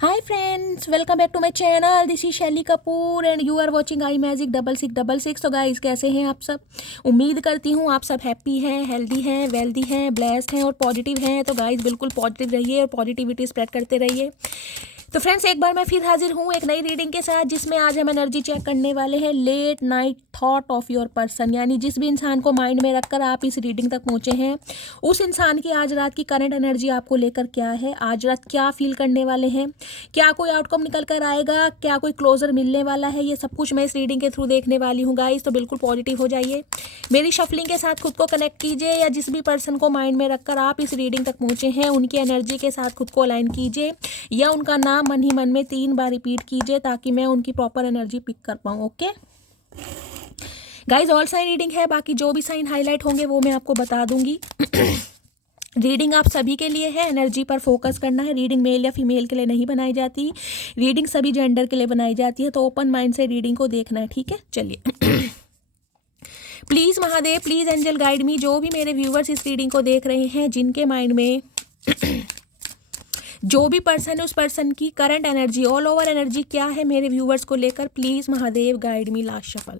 Hi friends, welcome back to my channel. This is Shaily Kapoor and you are watching I magic 6666। तो guys, कैसे हैं आप सब? उम्मीद करती हूँ आप सब हैप्पी हैं, हेल्दी हैं, वेल्दी हैं, ब्लेस्ड हैं और पॉजिटिव हैं। तो गाइस, बिल्कुल पॉजिटिव रहिए और पॉजिटिविटी स्प्रेड करते रहिए। तो फ्रेंड्स, एक बार मैं फिर हाजिर हूँ एक नई रीडिंग के साथ, जिसमें आज हम एनर्जी चेक करने वाले हैं late night thought of your person. यानी जिस भी इंसान को माइंड में रखकर आप इस रीडिंग तक पहुँचे हैं, उस इंसान की आज रात की करंट एनर्जी आपको लेकर क्या है, आज रात क्या फील करने वाले हैं, क्या कोई आउटकम निकल कर आएगा, क्या कोई क्लोजर मिलने वाला है, ये सब कुछ मैं इस रीडिंग के थ्रू देखने वाली हूँ गाइस। तो बिल्कुल पॉजिटिव हो जाइए, मेरी शफलिंग के साथ खुद को कनेक्ट कीजिए, या जिस भी पर्सन को माइंड में रखकर आप इस रीडिंग तक पहुँचे हैं उनकी एनर्जी के साथ खुद को अलाइन कीजिए, या उनका नाम मन ही मन में 3 बार रिपीट कीजिए ताकि मैं उनकी प्रॉपर एनर्जी पिक कर पाऊँ। Okay guys, all sign reading है, बाकी जो भी साइन हाईलाइट होंगे वो मैं आपको बता दूंगी। रीडिंग आप सभी के लिए है, एनर्जी पर फोकस करना है। रीडिंग मेल या फीमेल के लिए नहीं बनाई जाती, रीडिंग सभी जेंडर के लिए बनाई जाती है। तो ओपन माइंड से रीडिंग को देखना है, ठीक है। चलिए please Mahadev, please angel guide me. जो भी मेरे व्यूवर्स इस रीडिंग को देख रहे हैं, जिनके माइंड में जो भी पर्सन है, उस पर्सन की current energy, all over energy क्या है मेरे व्यूवर्स को लेकर, please Mahadev guide me. Last shuffle.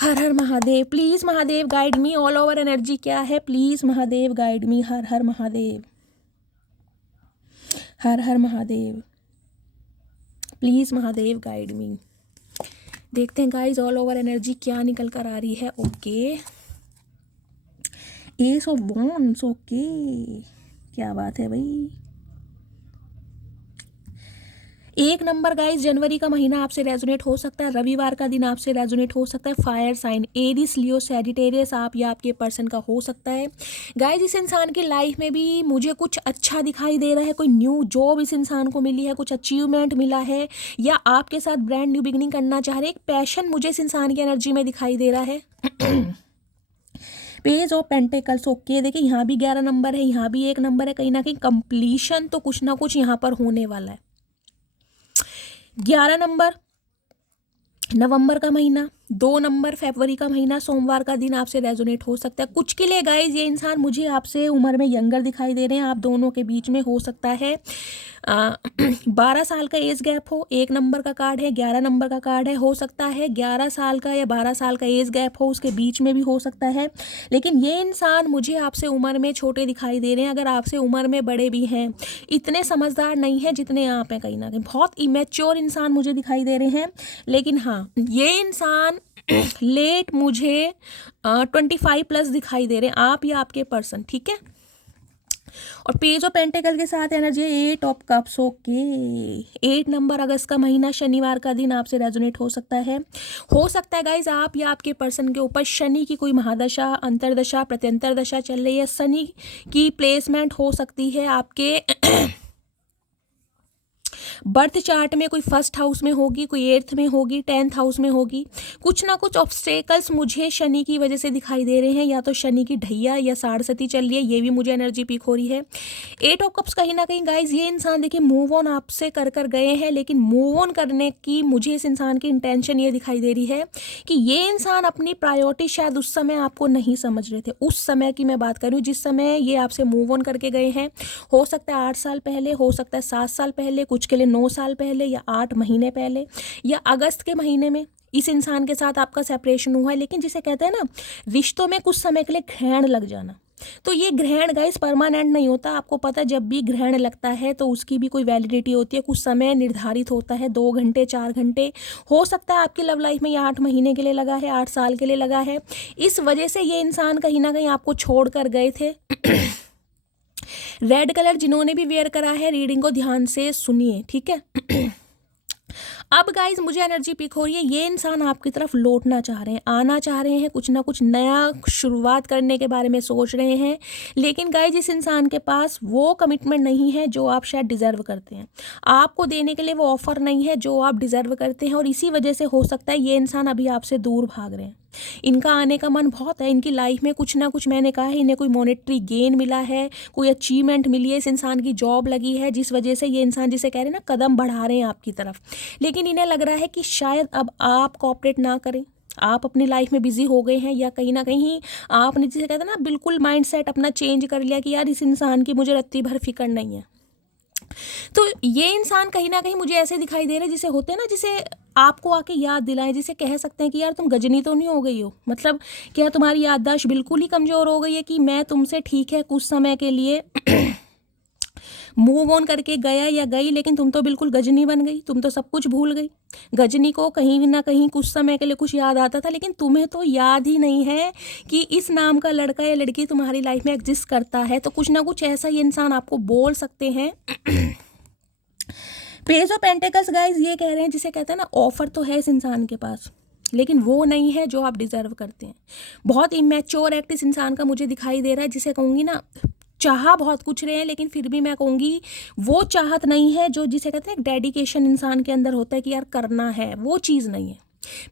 हर हर Mahadev, please Mahadev guide me. All over energy क्या है, प्लीज़ महादेव गाइड मी। हर हर महादेव, हर हर महादेव, प्लीज़ महादेव गाइड मी। देखते हैं गाइज, ऑल ओवर एनर्जी क्या निकल कर आ रही है। Okay, S of wands. Okay, क्या बात है भाई। 1 नंबर गाइज, जनवरी का महीना आपसे रेजोनेट हो सकता है, रविवार का दिन आपसे रेजोनेट हो सकता है। फायर साइन एरिस, लियो, सैजिटेरियस आप या आपके पर्सन का हो सकता है। गाइज, इस इंसान की लाइफ में भी मुझे कुछ अच्छा दिखाई दे रहा है। कोई न्यू जॉब इस इंसान को मिली है, कुछ अचीवमेंट मिला है, या आपके साथ ब्रांड न्यू बिगनिंग करना चाह रहे हैं। एक पैशन मुझे इस इंसान की एनर्जी में दिखाई दे रहा है। Page of pentacles. ओके, देखिए यहाँ भी 11 नंबर है, यहाँ भी 1 नंबर है। कहीं ना कहीं कंप्लीशन तो कुछ ना कुछ यहाँ पर होने वाला है। 11 नंबर नवंबर का महीना, 2 नंबर फरवरी का महीना, सोमवार का दिन आपसे रेजोनेट हो सकता है। कुछ के लिए गाइज ये इंसान मुझे आपसे उम्र में यंगर दिखाई दे रहे हैं। आप दोनों के बीच में हो सकता है 12 साल का एज गैप हो। 1 नंबर का कार्ड है, 11 नंबर का कार्ड है। हो सकता है 11 साल का या 12 साल का एज गैप हो, उसके बीच में भी हो सकता है। लेकिन ये इंसान मुझे आपसे उम्र में छोटे दिखाई दे रहे हैं। अगर आपसे उम्र में बड़े भी हैं, इतने समझदार नहीं है जितने आप हैं। कहीं ना कहीं बहुत इमेच्योर इंसान मुझे दिखाई दे रहे हैं। लेकिन हाँ, ये इंसान लेट मुझे 25 प्लस दिखाई दे रहे हैं, आप या आपके पर्सन, ठीक है। और पेज ऑफ पेंटिकल के साथ energy 8 of cups. Okay, 8 number, अगस्त का महीना, शनिवार का दिन आपसे रेजोनेट हो सकता है। हो सकता है गाइज आप या आपके पर्सन के ऊपर शनि की कोई महादशा, अंतरदशा, प्रत्यंतर दशा चल रही है। शनि की प्लेसमेंट हो सकती है आपके बर्थ चार्ट में, कोई 1st हाउस में होगी, कोई 8th में होगी, 10th हाउस में होगी। कुछ ना कुछ ऑब्स्टेकल्स मुझे शनि की वजह से दिखाई दे रहे हैं, या तो शनि की ढैया या साढ़सती चल रही है, ये भी मुझे एनर्जी पीक हो रही है। 8 ऑफ कप्स, कहीं ना कहीं गाइज ये इंसान देखिए मूव ऑन आपसे कर गए हैं, लेकिन मूव ऑन करने की मुझे इस इंसान की इंटेंशन ये दिखाई दे रही है कि ये इंसान अपनी प्रायोरिटी शायद उस समय आपको नहीं समझ रहे थे। उस समय की मैं बात कर रही हूँ जिस समय ये आपसे मूव ऑन करके गए हैं। हो सकता है 8 साल पहले, हो सकता है 7 साल पहले, कुछ के लिए 9 साल पहले, या 8 महीने पहले, या अगस्त के महीने में इस इंसान के साथ आपका सेपरेशन हुआ है। लेकिन जिसे कहते हैं ना, रिश्तों में कुछ समय के लिए ग्रहण लग जाना, तो ये ग्रहण गाइस परमानेंट नहीं होता। आपको पता है, जब भी ग्रहण लगता है तो उसकी भी कोई वैलिडिटी होती है, कुछ समय निर्धारित होता है, 2 घंटे 4 घंटे। हो सकता है आपकी लव लाइफ में ये 8 महीने के लिए लगा है, 8 साल के लिए लगा है। इस वजह से ये इंसान कहीं ना कहीं आपको छोड़ कर गए थे। रेड कलर जिन्होंने भी वेयर करा है, रीडिंग को ध्यान से सुनिए, ठीक है। अब गाइज मुझे एनर्जी पिक हो रही है, ये इंसान आपकी तरफ लौटना चाह रहे हैं, आना चाह रहे हैं, कुछ ना कुछ नया शुरुआत करने के बारे में सोच रहे हैं। लेकिन गाइज इस इंसान के पास वो कमिटमेंट नहीं है जो आप शायद डिजर्व करते हैं। आपको देने के लिए वो ऑफर नहीं है जो आप डिजर्व करते हैं, और इसी वजह से हो सकता है ये इंसान अभी आपसे दूर भाग रहे हैं। इनका आने का मन बहुत है, इनकी लाइफ में कुछ ना कुछ, मैंने कहा है, इन्हें कोई मॉनेटरी गेन मिला है, कोई अचीवमेंट मिली है, इस इंसान की जॉब लगी है, जिस वजह से ये इंसान, जिसे कह रहे हैं ना, कदम बढ़ा रहे हैं आपकी तरफ। लेकिन इन्हें लग रहा है कि शायद अब आप कोऑपरेट ना करें, आप अपनी लाइफ में बिजी हो गए हैं, या कहीं ना कहीं आपने, जिसे कहते हैं ना, बिल्कुल माइंडसेट अपना चेंज कर लिया कि यार इस इंसान की मुझे रत्ती भर फिक्र नहीं है। तो ये इंसान कहीं ना कहीं मुझे ऐसे दिखाई दे रहा है जिसे होते हैं ना, जिसे आपको आके याद दिलाएं, जिसे कह सकते हैं कि यार तुम गजनी तो नहीं हो गई हो, मतलब क्या तुम्हारी याददाश्त बिल्कुल ही कमज़ोर हो गई है कि मैं तुमसे ठीक है कुछ समय के लिए मूव ऑन करके गया या गई, लेकिन तुम तो बिल्कुल गजनी बन गई, तुम तो सब कुछ भूल गई। गजनी को कहीं ना कहीं कुछ समय के लिए कुछ याद आता था, लेकिन तुम्हें तो याद ही नहीं है कि इस नाम का लड़का या लड़की तुम्हारी लाइफ में एग्जिस्ट करता है। तो कुछ ना कुछ ऐसा ये इंसान आपको बोल सकते हैं। पेज ऑफ पेंटिकल्स गाइज ये कह रहे हैं, जिसे कहते हैं ना ऑफर तो है इस इंसान के पास, लेकिन वो नहीं है जो आप डिजर्व करते हैं। बहुत इमेच्योर एक्ट इस इंसान का मुझे दिखाई दे रहा है, जिसे कहूँगी ना चाह बहुत कुछ रहे हैं, लेकिन फिर भी मैं कहूँगी वो चाहत नहीं है जो, जिसे कहते हैं एक डेडिकेशन इंसान के अंदर होता है कि यार करना है, वो चीज़ नहीं है।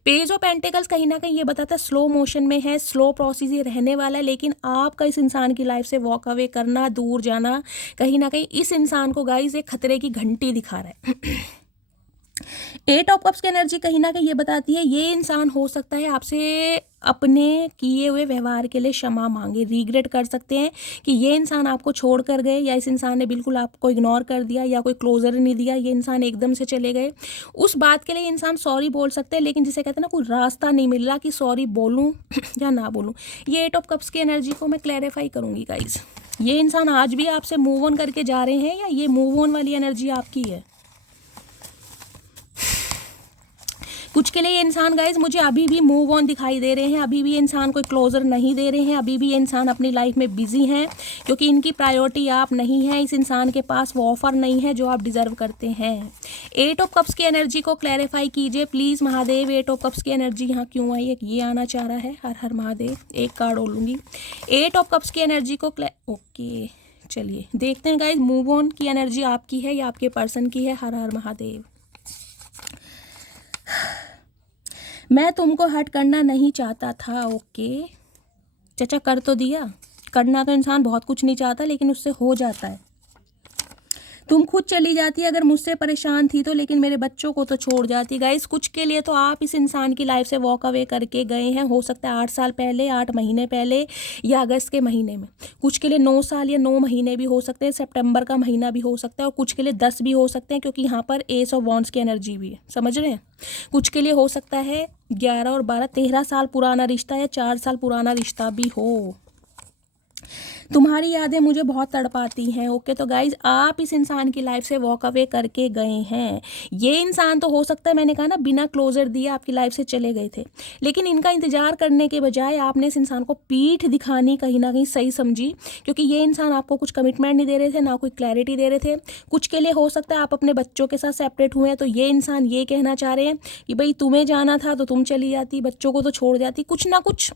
पेज ऑफ पेंटिकल्स कहीं ना कहीं ये बताता है स्लो मोशन में है, स्लो प्रोसेस ये रहने वाला है, लेकिन आपका इस इंसान की लाइफ से वॉक अवे करना, दूर जाना, कहीं ना कहीं इस इंसान को गाइस एक खतरे की घंटी दिखा रहा है। 8 ऑफ कप्स की एनर्जी कहीं ना कहीं ये बताती है ये इंसान हो सकता है आपसे अपने किए हुए व्यवहार के लिए क्षमा मांगे, रिग्रेट कर सकते हैं कि ये इंसान आपको छोड़ कर गए, या इस इंसान ने बिल्कुल आपको इग्नोर कर दिया, या कोई क्लोजर नहीं दिया, ये इंसान एकदम से चले गए। उस बात के लिए इंसान सॉरी बोल सकते हैं, लेकिन जिसे कहते हैं ना कोई रास्ता नहीं मिल रहा कि सॉरी बोलूँ या ना बोलूँ। ये 8 ऑफ कप्स की एनर्जी को मैं क्लैरिफाई करूँगी गाइज। ये इंसान आज भी आपसे मूव ऑन करके जा रहे हैं, या ये मूव ऑन वाली एनर्जी आपकी है? कुछ के लिए ये इंसान गाइज मुझे अभी भी मूव ऑन दिखाई दे रहे हैं, अभी भी इंसान कोई क्लोजर नहीं दे रहे हैं, अभी भी ये इंसान अपनी लाइफ में बिजी हैं, क्योंकि इनकी प्रायोरिटी आप नहीं है। इस इंसान के पास वो ऑफर नहीं है जो आप डिजर्व करते हैं। 8 ऑफ कप्स की एनर्जी को क्लैरिफाई कीजिए प्लीज महादेव। 8 ऑफ कप्स की एनर्जी यहाँ क्यों आई? एक ये आना चाह रहा है, हर हर महादेव। एक कार्ड ओलूंगी। 8 ऑफ कप्स की एनर्जी को ओके चलिए देखते हैं गाइज, मूव ऑन की एनर्जी आपकी है या आपके पर्सन की है? हर हर महादेव। मैं तुमको हर्ट करना नहीं चाहता था। ओके चाचा, कर तो दिया। करना तो इंसान बहुत कुछ नहीं चाहता, लेकिन उससे हो जाता है। तुम खुद चली जाती अगर मुझसे परेशान थी तो, लेकिन मेरे बच्चों को तो छोड़ जाती। गाइस कुछ के लिए तो आप इस इंसान की लाइफ से वॉक अवे करके गए हैं, हो सकता है 8 साल पहले, 8 महीने पहले, या अगस्त के महीने में। कुछ के लिए 9 साल या 9 महीने भी हो सकते हैं, सितंबर का महीना भी हो सकता है, और कुछ के लिए 10 भी हो सकते हैं, क्योंकि यहाँ पर एस ऑफ वॉन्ड्स की एनर्जी भी है, समझ रहे हैं। कुछ के लिए हो सकता है 11 और 12 13 साल पुराना रिश्ता या 4 साल पुराना रिश्ता भी हो। तुम्हारी यादें मुझे बहुत तड़पाती हैं। ओके तो गाइज आप इस इंसान की लाइफ से वॉक अवे करके गए हैं। ये इंसान तो हो सकता है, मैंने कहा ना, बिना क्लोजर दिए आपकी लाइफ से चले गए थे, लेकिन इनका इंतजार करने के बजाय आपने इस इंसान को पीठ दिखानी कहीं ना कहीं सही समझी, क्योंकि ये इंसान आपको कुछ कमिटमेंट नहीं दे रहे थे, ना कोई क्लैरिटी दे रहे थे। कुछ के लिए हो सकता है आप अपने बच्चों के साथ सेपरेट हुए हैं, तो ये इंसान ये कहना चाह रहे हैं कि भाई तुम्हें जाना था तो तुम चली जाती, बच्चों को तो छोड़ जाती। कुछ ना कुछ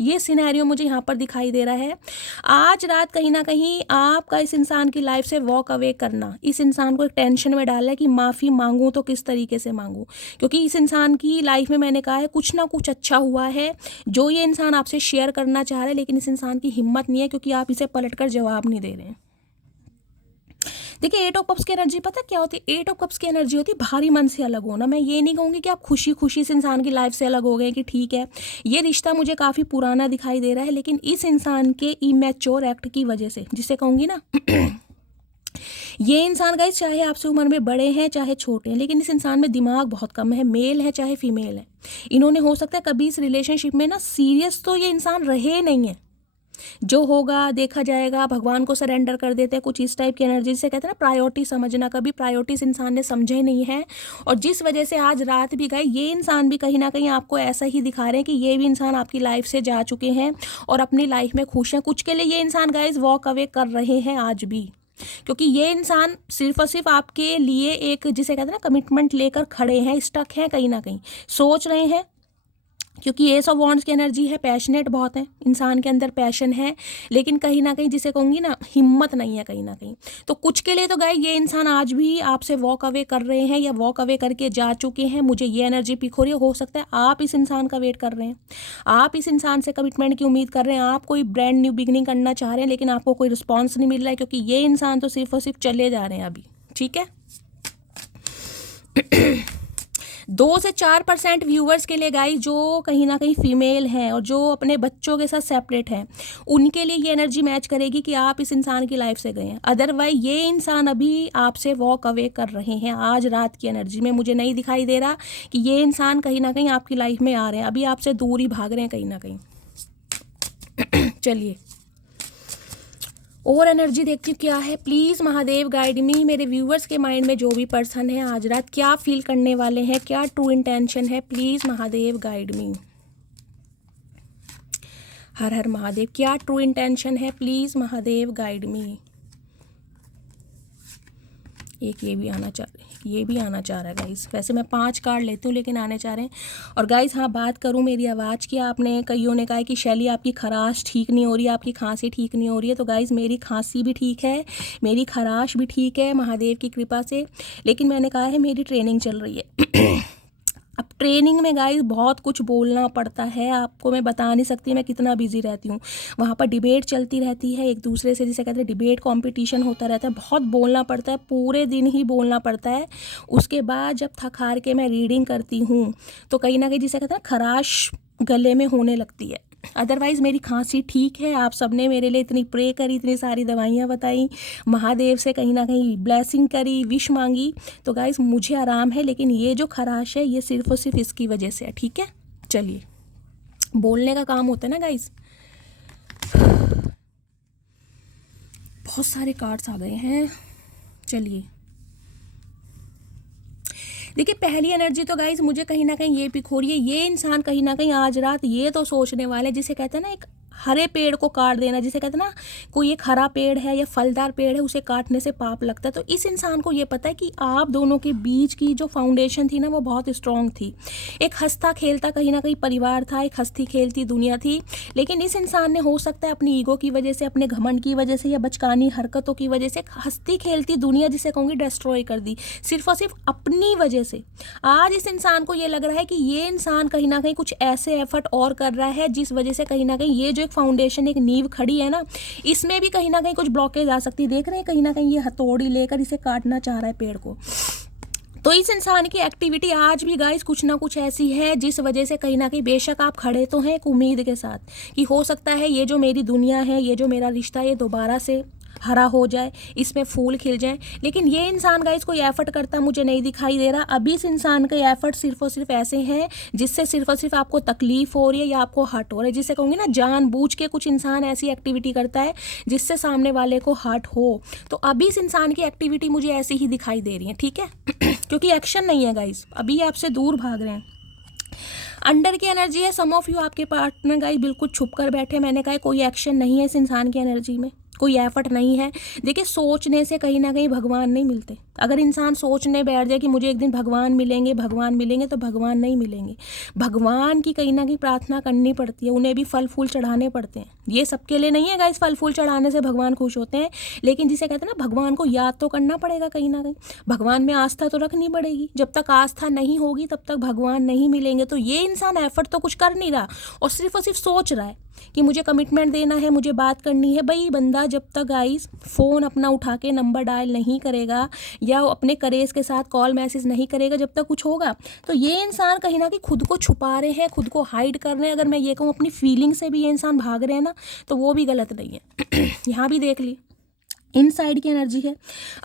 ये सिनेरियो मुझे यहाँ पर दिखाई दे रहा है। आज रात कहीं ना कहीं आपका इस इंसान की लाइफ से वॉक अवे करना इस इंसान को एक टेंशन में डाल रहा है कि माफ़ी मांगूं तो किस तरीके से मांगूं, क्योंकि इस इंसान की लाइफ में मैंने कहा है कुछ ना कुछ अच्छा हुआ है जो ये इंसान आपसे शेयर करना चाह रहा है, लेकिन इस इंसान की हिम्मत नहीं है, क्योंकि आप इसे पलटकर जवाब नहीं दे रहे हैं। देखिए 8 ऑफ कप्स की एनर्जी पता क्या होती है? 8 ऑफ कप्स की एनर्जी होती है भारी मन से अलग होना। मैं ये नहीं कहूँगी कि आप खुशी खुशी से इंसान की लाइफ से अलग हो गए कि ठीक है ये रिश्ता मुझे काफ़ी पुराना दिखाई दे रहा है, लेकिन इस इंसान के इमेच्योर एक्ट की वजह से, जिसे कहूँगी ना ये इंसान गाइस चाहे आपसे उम्र में बड़े हैं चाहे छोटे हैं, लेकिन इस इंसान में दिमाग बहुत कम है, मेल है चाहे फीमेल है। इन्होंने हो सकता है कभी इस रिलेशनशिप में ना सीरियस तो ये इंसान रहे नहीं है, जो होगा देखा जाएगा, भगवान को सरेंडर कर देते हैं, कुछ इस टाइप की एनर्जी से कहते हैं ना प्रायोरिटी समझना। कभी प्रायोरिटीज इंसान ने समझे नहीं है, और जिस वजह से आज रात भी गए ये इंसान भी कहीं ना कहीं आपको ऐसा ही दिखा रहे हैं कि ये भी इंसान आपकी लाइफ से जा चुके हैं और अपनी लाइफ में खुश हैं। कुछ के लिए ये इंसान गाइस वॉक अवे कर रहे हैं आज भी, क्योंकि ये इंसान सिर्फ और सिर्फ आपके लिए एक, जिसे कहते हैं ना, कमिटमेंट लेकर खड़े हैं, स्टक हैं, कहीं ना कहीं सोच रहे हैं, क्योंकि एस ऑफ वॉन्ड्स की एनर्जी है, पैशनेट बहुत है, इंसान के अंदर पैशन है, लेकिन कहीं ना कहीं जिसे कहूँगी ना हिम्मत नहीं है कहीं ना कहीं। तो कुछ के लिए तो गाइस ये इंसान आज भी आपसे वॉक अवे कर रहे हैं या वॉक अवे करके जा चुके हैं। मुझे ये एनर्जी पिक हो रही है। हो सकता है आप इस इंसान का वेट कर रहे हैं, आप इस इंसान से कमिटमेंट की उम्मीद कर रहे हैं, आप कोई ब्रांड न्यू बिगनिंग करना चाह रहे हैं, लेकिन आपको कोई रिस्पॉन्स नहीं मिल रहा है, क्योंकि ये इंसान तो सिर्फ और सिर्फ चले जा रहे हैं अभी। ठीक है 2 से 4% व्यूवर्स के लिए गाइस जो कहीं ना कहीं फीमेल हैं और जो अपने बच्चों के साथ सेपरेट हैं, उनके लिए ये एनर्जी मैच करेगी कि आप इस इंसान की लाइफ से गए हैं। अदरवाइज ये इंसान अभी आपसे वॉक अवे कर रहे हैं। आज रात की एनर्जी में मुझे नहीं दिखाई दे रहा कि ये इंसान कहीं ना कहीं आपकी लाइफ में आ रहे हैं, अभी आपसे दूर ही भाग रहे हैं कहीं ना कहीं। चलिए और एनर्जी देखती हूँ क्या है। प्लीज़ महादेव गाइड मी। मेरे व्यूवर्स के माइंड में जो भी पर्सन है आज रात क्या फील करने वाले हैं, क्या ट्रू इंटेंशन है, प्लीज़ महादेव गाइड मी। हर हर महादेव। क्या ट्रू इंटेंशन है, प्लीज़ महादेव गाइड मी। एक ये भी आना चाह रहे, ये भी आना चाह रहा है गाइस। वैसे मैं 5 कार्ड लेती हूँ लेकिन आने चाह रहे हैं। और गाइस हाँ, बात करूँ मेरी आवाज़ की, आपने कईयों ने कहा है कि शैली आपकी खराश ठीक नहीं हो रही है, आपकी खांसी ठीक नहीं हो रही है। तो गाइस मेरी खांसी भी ठीक है, मेरी खराश भी ठीक है महादेव की कृपा से। लेकिन मैंने कहा है मेरी ट्रेनिंग चल रही है। अब ट्रेनिंग में गाइस बहुत कुछ बोलना पड़ता है, आपको मैं बता नहीं सकती मैं कितना बिजी रहती हूँ। वहाँ पर डिबेट चलती रहती है एक दूसरे से, जिसे कहते हैं डिबेट कंपटीशन होता रहता है, बहुत बोलना पड़ता है, पूरे दिन ही बोलना पड़ता है। उसके बाद जब थक हार के मैं रीडिंग करती हूँ तो कहीं ना कहीं जिसे कहते हैं खराश गले में होने लगती है। अदरवाइज़ मेरी खांसी ठीक है। आप सबने मेरे लिए इतनी प्रे करी, इतनी सारी दवाइयाँ बताई, महादेव से कहीं ना कहीं ब्लेसिंग करी, विश मांगी, तो गाइस मुझे आराम है। लेकिन ये जो खराश है ये सिर्फ और सिर्फ इसकी वजह से है, ठीक है। चलिए, बोलने का काम होता है ना गाइस। बहुत सारे कार्ड्स आ गए हैं। चलिए देखिए, पहली एनर्जी तो गाइज मुझे कहीं ना कहीं ये पिक हो रही है, ये इंसान कहीं ना कहीं आज रात ये तो सोचने वाले, जिसे कहते हैं ना एक हरे पेड़ को काट देना, जिसे कहते हैं ना कोई एक हरा पेड़ है या फलदार पेड़ है उसे काटने से पाप लगता है। तो इस इंसान को ये पता है कि आप दोनों के बीच की जो फाउंडेशन थी ना वो बहुत स्ट्रांग थी। एक हंसता खेलता कहीं ना कहीं परिवार था, एक हंसती खेलती दुनिया थी। लेकिन इस इंसान ने हो सकता है अपनी ईगो की वजह से, अपने घमंड की वजह से या बचकानी हरकतों की वजह से हंसती खेलती दुनिया जिसे कहूँगी डिस्ट्रॉय कर दी, सिर्फ और सिर्फ अपनी वजह से। आज इस इंसान को ये लग रहा है कि ये इंसान कहीं ना कहीं कुछ ऐसे एफर्ट और कर रहा है जिस वजह से कहीं ना कहीं ये जो एक फाउंडेशन, एक नींव खड़ी है ना, इसमें भी कहीं ना कहीं कुछ ब्लॉकेज आ सकती है। देख रहे हैं कहीं ना कहीं ये हथौड़ी लेकर इसे काटना चाह रहा है पेड़ को। तो इस इंसान की एक्टिविटी आज भी गाइस कुछ ना कुछ ऐसी है जिस वजह से कहीं ना कहीं, बेशक आप खड़े तो हैं एक उम्मीद के साथ कि हो सकता है ये जो मेरी दुनिया है, ये जो मेरा रिश्ता है, ये दोबारा से हरा हो जाए, इसमें फूल खिल जाए। लेकिन ये इंसान गाइस कोई एफर्ट करता मुझे नहीं दिखाई दे रहा। अभी इस इंसान के एफर्ट सिर्फ और सिर्फ ऐसे हैं जिससे सिर्फ और सिर्फ आपको तकलीफ हो रही है या आपको हर्ट हो रहा है, जिसे कहूँगी ना जानबूझ के कुछ इंसान ऐसी एक्टिविटी करता है जिससे सामने वाले को हर्ट हो। तो अभी इस इंसान की एक्टिविटी मुझे ऐसी ही दिखाई दे रही है, ठीक है। क्योंकि एक्शन नहीं है गाइस, अभी आपसे दूर भाग रहे हैं। अंडर की एनर्जी है, सम ऑफ यू आपके पार्टनर गाइस बिल्कुल छुप कर बैठे। मैंने कहा कोई एक्शन नहीं है इस इंसान की एनर्जी में, कोई एफर्ट नहीं है। देखिए, सोचने से कहीं ना कहीं भगवान नहीं मिलते। अगर इंसान सोचने बैठ जाए कि मुझे एक दिन भगवान मिलेंगे, भगवान मिलेंगे, तो भगवान नहीं मिलेंगे। भगवान की कहीं ना कहीं प्रार्थना करनी पड़ती है, उन्हें भी फल फूल चढ़ाने पड़ते हैं। ये सबके लिए नहीं है गाइस, फल फूल चढ़ाने से भगवान खुश होते हैं। लेकिन जिसे कहते हैं ना भगवान को याद तो करना पड़ेगा कहीं ना कहीं, भगवान में आस्था तो रखनी पड़ेगी। जब तक आस्था नहीं होगी तब तक भगवान नहीं मिलेंगे। तो ये इंसान एफर्ट तो कुछ कर नहीं रहा और सिर्फ सोच रहा है कि मुझे कमिटमेंट देना है, मुझे बात करनी है। भाई बंदा जब तक गाइस फ़ोन अपना उठा के नंबर डायल नहीं करेगा या अपने करेज के साथ कॉल मैसेज नहीं करेगा, जब तक कुछ होगा। तो ये इंसान कहीं ना कहीं खुद को छुपा रहे हैं, खुद को हाइड कर रहे हैं। अगर मैं ये कहूँ अपनी फीलिंग से भी ये इंसान भाग रहे हैं ना, तो वो भी गलत नहीं है। यहाँ भी देख ली, इनसाइड की एनर्जी है,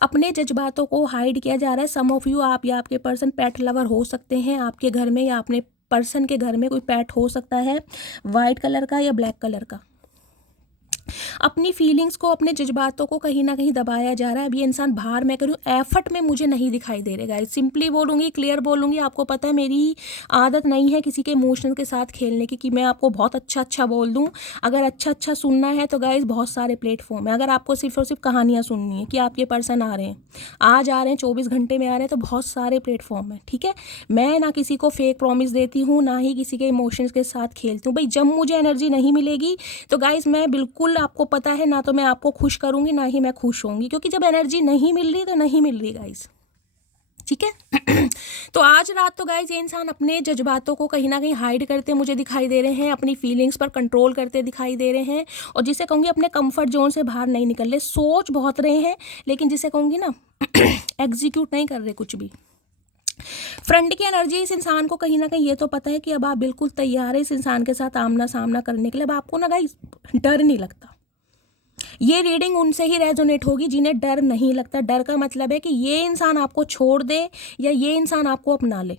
अपने जज्बातों को हाइड किया जा रहा है। सम ऑफ यू, आप या आपके पर्सन पेट लवर हो सकते हैं। आपके घर में या अपने पर्सन के घर में कोई पेट हो सकता है, वाइट कलर का या ब्लैक कलर का। अपनी फीलिंग्स को, अपने जज्बातों को कहीं ना कहीं दबाया जा रहा है। अब ये इंसान बाहर, मैं करूँ एफर्ट में मुझे नहीं दिखाई दे रहा है। सिंपली बोलूँगी, क्लियर बोलूँगी, आपको पता है मेरी आदत नहीं है किसी के इमोशनल के साथ खेलने की, कि मैं आपको बहुत अच्छा बोल दूँ। अगर अच्छा सुनना है तो गाइस बहुत सारे प्लेटफॉर्म है। अगर आपको सिर्फ और सिर्फ कहानियाँ सुननी है कि आपके पर्सन आ रहे हैं, आज आ रहे हैं, 24 घंटे में आ रहे हैं, तो बहुत सारे प्लेटफॉर्म है, ठीक है। मैं ना किसी को फेक प्रॉमिस देती हूँ, ना ही किसी के इमोशंस के साथ खेलती हूँ। भाई जब मुझे एनर्जी नहीं मिलेगी तो गाइस मैं बिल्कुल, आपको पता है, ना तो मैं आपको खुश करूंगी ना ही मैं खुश होंगी, क्योंकि जब एनर्जी नहीं मिल रही तो नहीं मिल रही गाइस, ठीक है। तो आज रात तो गाइस ये इंसान अपने जज्बातों को कहीं ना कहीं हाइड करते मुझे दिखाई दे रहे हैं, अपनी फीलिंग्स पर कंट्रोल करते दिखाई दे रहे हैं, और जिसे कहूँगी अपने कंफर्ट जोन से बाहर नहीं निकल रहे। सोच बहुत रहे हैं लेकिन जिसे कहूँगी ना एग्जीक्यूट नहीं कर रहे कुछ भी। फ्रेंड की एनर्जी इस इंसान को कहीं ना कहीं ये तो पता है कि अब आप बिल्कुल तैयार है इस इंसान के साथ आमना सामना करने के लिए। अब आपको ना गाइस डर नहीं लगता। ये रीडिंग उनसे ही रेजोनेट होगी जिन्हें डर नहीं लगता। डर का मतलब है कि ये इंसान आपको छोड़ दे या ये इंसान आपको अपना ले।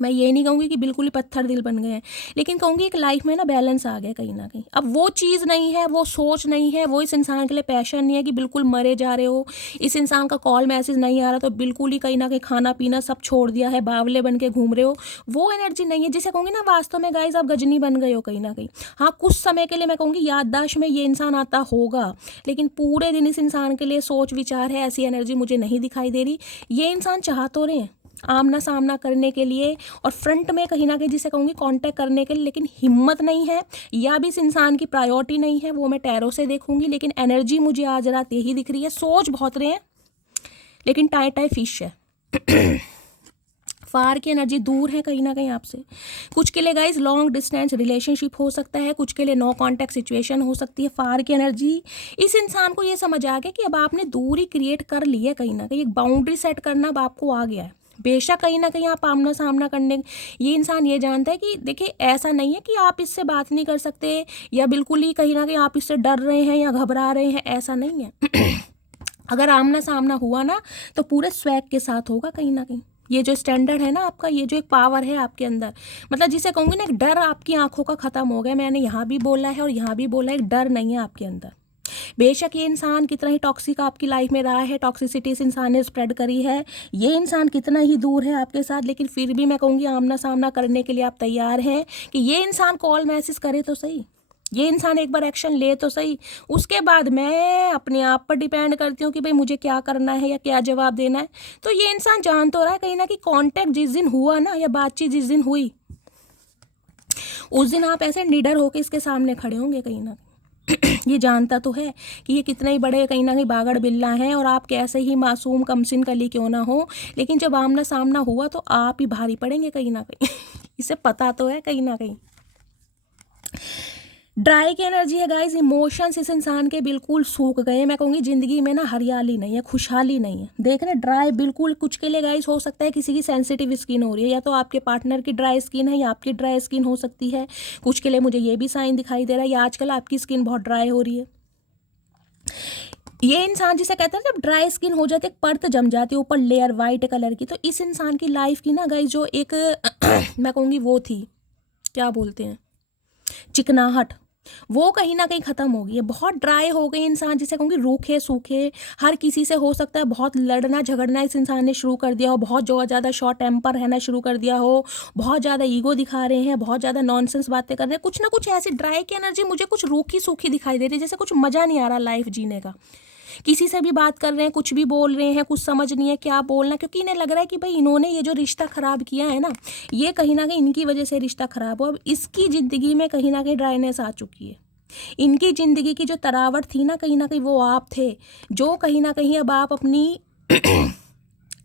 मैं ये नहीं कहूँगी कि बिल्कुल ही पत्थर दिल बन गए हैं, लेकिन कहूँगी एक लाइफ में ना बैलेंस आ गया कहीं ना कहीं। अब वो चीज़ नहीं है, वो सोच नहीं है, वो इस इंसान के लिए पैशन नहीं है कि बिल्कुल मरे जा रहे हो, इस इंसान का कॉल मैसेज नहीं आ रहा तो बिल्कुल ही कहीं ना कहीं खाना पीना सब छोड़ दिया है, बावले बन के घूम रहे हो। वो एनर्जी नहीं है जिसे कहूँगी ना वास्तव में गाइज आप गजनी बन गए हो कहीं ना कहीं। हाँ, कुछ समय के लिए मैं कहूँगी याददाश्त में ये इंसान आता होगा, लेकिन पूरे दिन इस इंसान के लिए सोच विचार है, ऐसी एनर्जी मुझे नहीं दिखाई दे रही। ये इंसान चाह तो रहे हैं आमना सामना करने के लिए और फ्रंट में कहीं ना कहीं जिसे कहूँगी कांटेक्ट करने के लिए, लेकिन हिम्मत नहीं है या भी इस इंसान की प्रायोरिटी नहीं है। वो मैं टैरो से देखूंगी, लेकिन एनर्जी मुझे आज रात यही दिख रही है। सोच बहुत रहे हैं लेकिन टाई टाई फिश है। फार की एनर्जी दूर है कहीं ना कहीं आपसे। कुछ के लिए गाइज लॉन्ग डिस्टेंस रिलेशनशिप हो सकता है, कुछ के लिए नो कांटेक्ट सिचुएशन हो सकती है। फार की एनर्जी इस इंसान को ये समझ आ गया कि अब आपने दूरी क्रिएट कर ली है, कहीं ना कहीं एक बाउंड्री सेट करना अब आपको आ गया है। बेशक कहीं ना कहीं आप आमना सामना करने, ये इंसान ये जानता है कि देखिए ऐसा नहीं है कि आप इससे बात नहीं कर सकते या बिल्कुल ही कहीं ना कहीं आप इससे डर रहे हैं या घबरा रहे हैं, ऐसा नहीं है। अगर आमना सामना हुआ ना तो पूरे स्वैग के साथ होगा कहीं ना कहीं। ये जो स्टैंडर्ड है ना आपका, ये जो एक पावर है आपके अंदर, मतलब जिसे कहूँगी ना एक डर आपकी आंखों का खत्म हो गया। मैंने यहाँ भी बोला है और यहाँ भी बोला है, एक डर नहीं है आपके अंदर। बेशक ये इंसान कितना ही टॉक्सिक आपकी लाइफ में रहा है, टॉक्सिसिटी इस इंसान ने स्प्रेड करी है, ये इंसान कितना ही दूर है आपके साथ, लेकिन फिर भी मैं कहूँगी आमना सामना करने के लिए आप तैयार हैं कि ये इंसान कॉल मैसेज करे तो सही, ये इंसान एक बार एक्शन ले तो सही। उसके बाद मैं अपने आप पर डिपेंड करती हूँ कि भाई मुझे क्या करना है या क्या जवाब देना है। तो ये इंसान जान तो रहा है कहीं ना कि कांटेक्ट जिस दिन हुआ ना या बातचीत जिस दिन हुई, उस दिन आप ऐसे निडर होकर इसके सामने खड़े होंगे कहीं ना। ये जानता तो है कि ये कितने ही बड़े कहीं ना कहीं बागड़ बिल्ला हैं और आप कैसे ही मासूम कमसिन कली क्यों ना हो, लेकिन जब आमना सामना हुआ तो आप ही भारी पड़ेंगे कहीं ना कहीं। इसे पता तो है कहीं ना कहीं। ड्राई की एनर्जी है गाइस, इमोशंस इस इंसान के बिल्कुल सूख गए। मैं कहूँगी ज़िंदगी में ना हरियाली नहीं है, खुशहाली नहीं है। देख रहे ड्राई बिल्कुल। कुछ के लिए गाइस हो सकता है किसी की सेंसिटिव स्किन हो रही है, या तो आपके पार्टनर की ड्राई स्किन है या आपकी ड्राई स्किन हो सकती है। कुछ के लिए मुझे ये भी साइन दिखाई दे रहा है या आजकल आपकी स्किन बहुत ड्राई हो रही है। ये इंसान जिसे कहते हैं जब ड्राई स्किन हो जाती है, एक परत जम जाती है ऊपर लेयर वाइट कलर की, तो इस इंसान की लाइफ की ना गाइस जो एक मैं कहूँगी वो थी, क्या बोलते हैं, चिकनाहट, वो कहीं ना कहीं खत्म हो गई है। बहुत ड्राई हो गई इंसान, जिसे कहूँगी रूखे सूखे, हर किसी से हो सकता है बहुत लड़ना झगड़ना इस इंसान ने शुरू कर दिया हो, बहुत जो ज़्यादा शॉर्ट टेम्पर रहना शुरू कर दिया हो, बहुत ज़्यादा ईगो दिखा रहे हैं, बहुत ज़्यादा नॉनसेंस बातें कर रहे हैं, कुछ ना कुछ ऐसी ड्राई की एनर्जी मुझे कुछ रूखी सूखी दिखाई दे रही है, जैसे कुछ मज़ा नहीं आ रहा लाइफ जीने का। किसी से भी बात कर रहे हैं, कुछ भी बोल रहे हैं, कुछ समझ नहीं है क्या बोलना, क्योंकि इन्हें लग रहा है कि भाई इन्होंने ये जो रिश्ता ख़राब किया है ना, ये कहीं ना कहीं इनकी वजह से रिश्ता ख़राब हो। अब इसकी ज़िंदगी में कहीं ना कहीं ड्राइनेस आ चुकी है। इनकी ज़िंदगी की जो तरावट थी ना कहीं ना कहीं वो आप थे, जो कहीं ना कहीं अब आप अपनी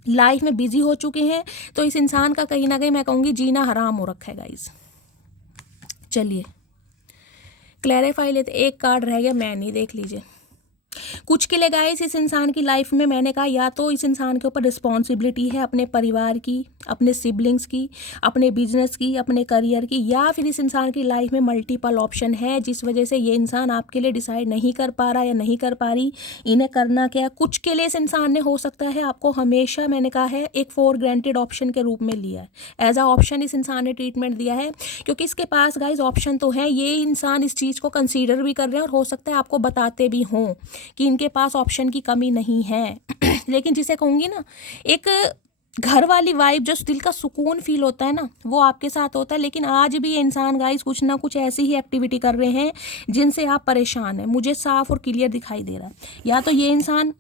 लाइफ में बिजी हो चुके हैं। तो इस इंसान का कहीं ना कहीं मैं कहूँगी जीना हराम हो रखा है गाइस। चलिए क्लैरिफाई लेते, एक कार्ड रह गया, मैं नहीं, देख लीजिए। कुछ के लिए गाइस इस इंसान की लाइफ में मैंने कहा या तो इस इंसान के ऊपर रिस्पॉन्सिबिलिटी है अपने परिवार की, अपने सिबलिंग्स की, अपने बिजनेस की, अपने करियर की, या फिर इस इंसान की लाइफ में मल्टीपल ऑप्शन है जिस वजह से ये इंसान आपके लिए डिसाइड नहीं कर पा रहा या नहीं कर पा रही इन्हें करना क्या। कुछ के लिए इस इंसान ने हो सकता है आपको हमेशा मैंने कहा है एक फॉर ग्रांटेड ऑप्शन के रूप में लिया है, एज अ ऑप्शन इस इंसान ने ट्रीटमेंट दिया है, क्योंकि इसके पास गाइज ऑप्शन तो है। ये इंसान इस चीज़ को कंसीडर भी कर रहे हैं और हो सकता है आपको बताते भी हों कि इनके पास ऑप्शन की कमी नहीं है। लेकिन जिसे कहूँगी ना एक घर वाली वाइब, जो दिल का सुकून फील होता है ना, वो आपके साथ होता है। लेकिन आज भी ये इंसान गाइस कुछ ना कुछ ऐसी ही एक्टिविटी कर रहे हैं जिनसे आप परेशान हैं, मुझे साफ और क्लियर दिखाई दे रहा है। या तो ये इंसान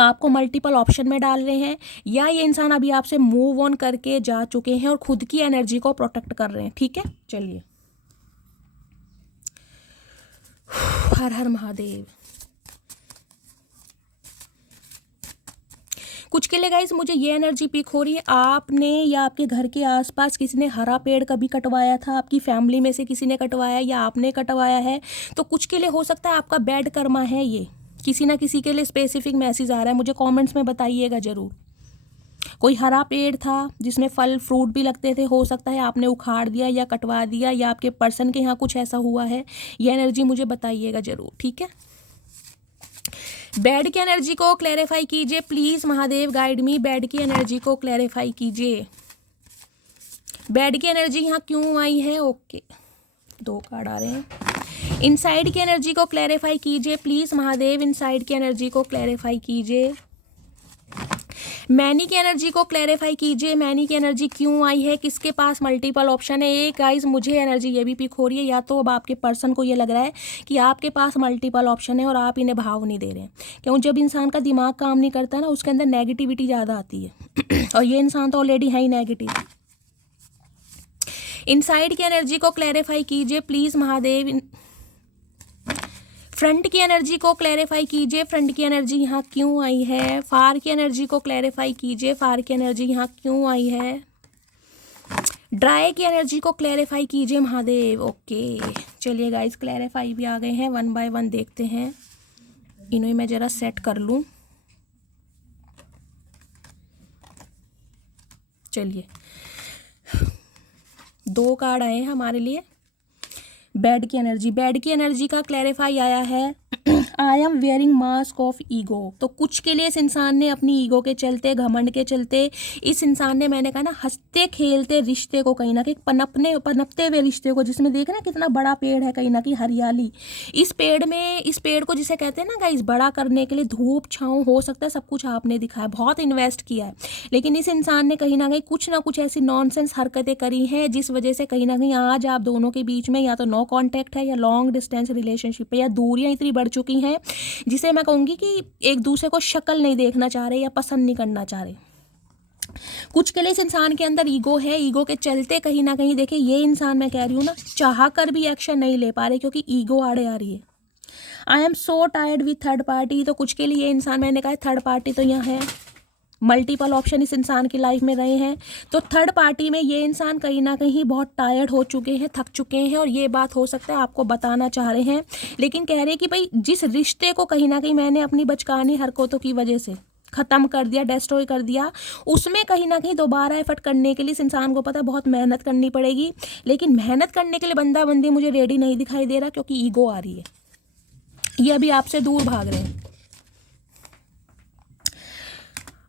आपको मल्टीपल ऑप्शन में डाल रहे हैं, या ये इंसान अभी आपसे मूव ऑन करके जा चुके हैं और खुद की एनर्जी को प्रोटेक्ट कर रहे हैं। ठीक है, चलिए। हर हर महादेव। कुछ के लिए गाइस मुझे ये एनर्जी पिक हो रही है, आपने या आपके घर के आसपास किसी ने हरा पेड़ कभी कटवाया था, आपकी फैमिली में से किसी ने कटवाया या आपने कटवाया है, तो कुछ के लिए हो सकता है आपका बैड कर्मा है। ये किसी ना किसी के लिए स्पेसिफिक मैसेज आ रहा है, मुझे कमेंट्स में बताइएगा ज़रूर। कोई हरा पेड़ था जिसमें फल फ्रूट भी लगते थे, हो सकता है आपने उखाड़ दिया या कटवा दिया, या आपके पर्सन के यहाँ कुछ ऐसा हुआ है, ये एनर्जी मुझे बताइएगा ज़रूर, ठीक है। बेड की एनर्जी को क्लैरिफाई कीजिए please, Mahadev guide me, bed की एनर्जी को क्लैरिफाई कीजिए। बेड की एनर्जी यहाँ क्यों आई है? ओके, 2 कार्ड आ रहे हैं। इनसाइड की एनर्जी को क्लैरिफाई कीजिए प्लीज़, महादेव इनसाइड की एनर्जी को क्लैरिफाई कीजिए। मैनी की एनर्जी को क्लैरिफाई कीजिए, मैनी की एनर्जी क्यों आई है, किसके पास मल्टीपल ऑप्शन है। एक गाइज मुझे एनर्जी ये भी पिक हो रही है, या तो अब आपके पर्सन को ये लग रहा है कि आपके पास मल्टीपल ऑप्शन है और आप इन्हें भाव नहीं दे रहे हैं। क्यों? जब इंसान का दिमाग काम नहीं करता ना, उसके अंदर नेगेटिविटी ज़्यादा आती है और ये इंसान तो ऑलरेडी है ही नेगेटिव। इनसाइड की एनर्जी को क्लैरिफाई कीजिए प्लीज़, महादेव। फ्रंट की एनर्जी को क्लैरिफाई कीजिए, फ्रंट की एनर्जी यहाँ क्यों आई है। फार की एनर्जी को क्लैरिफाई कीजिए, फार की एनर्जी यहाँ क्यों आई है। ड्राई की एनर्जी को क्लैरिफाई कीजिए, महादेव। ओके, चलिए गाइस, क्लैरिफाई भी आ गए हैं, 1 बाय 1 देखते हैं। इन्हें मैं ज़रा सेट कर लूँ। चलिए, 2 कार्ड आए हैं हमारे लिए। बेड की एनर्जी, बेड की एनर्जी का क्लैरिफाई आया है I am wearing mask of ego. तो कुछ के लिए इस इंसान ने अपनी ईगो के चलते, घमंड के चलते, इस इंसान ने, मैंने कहा ना, हंसते खेलते रिश्ते को, कहीं ना कहीं पनपते हुए रिश्ते को, जिसमें देख ना कितना बड़ा पेड़ है, कहीं ना कहीं हरियाली, इस पेड़ को जिसे कहते हैं ना गाइस, बड़ा करने के लिए धूप छाँव, हो सकता है सब कुछ आपने दिखाया, बहुत इन्वेस्ट किया है, लेकिन इस इंसान ने कहीं ना कुछ ऐसी नॉनसेंस हरकतें करी हैं जिस वजह से कहीं ना कहीं आज आप दोनों के बीच में या तो नो कॉन्टैक्ट है, या लॉन्ग डिस्टेंस रिलेशनशिप है, या दूरियां इतनी बढ़ चुकी हैं जिसे मैं कहूँगी कि एक दूसरे को शक्ल नहीं देखना चाह रहे या पसंद नहीं करना चाह रहे। कुछ के लिए इस इंसान के अंदर ईगो है, ईगो के चलते कहीं ना कहीं, देखिए ये इंसान, मैं कह रही हूँ ना, चाह कर भी एक्शन नहीं ले पा रहे क्योंकि ईगो आड़े आ रही है। I am so tired with third party. तो कुछ के लिए ये इंसान, मैंने कहा थर्ड पार्टी तो यहाँ है, मल्टीपल ऑप्शन इस इंसान की लाइफ में रहे हैं, तो थर्ड पार्टी में ये इंसान कहीं ना कहीं बहुत टायर्ड हो चुके हैं, थक चुके हैं, और ये बात हो सकता है आपको बताना चाह रहे हैं, लेकिन कह रहे हैं कि भाई जिस रिश्ते को कहीं ना कहीं मैंने अपनी बचकानी हरकतों की वजह से ख़त्म कर दिया, डिस्ट्रॉय कर दिया, उसमें कहीं ना कहीं दोबारा एफर्ट करने के लिए इस इंसान को पता है बहुत मेहनत करनी पड़ेगी, लेकिन मेहनत करने के लिए बंदा बंदी मुझे रेडी नहीं दिखाई दे रहा क्योंकि ईगो आ रही है, ये अभी आपसे दूर भाग रहे हैं।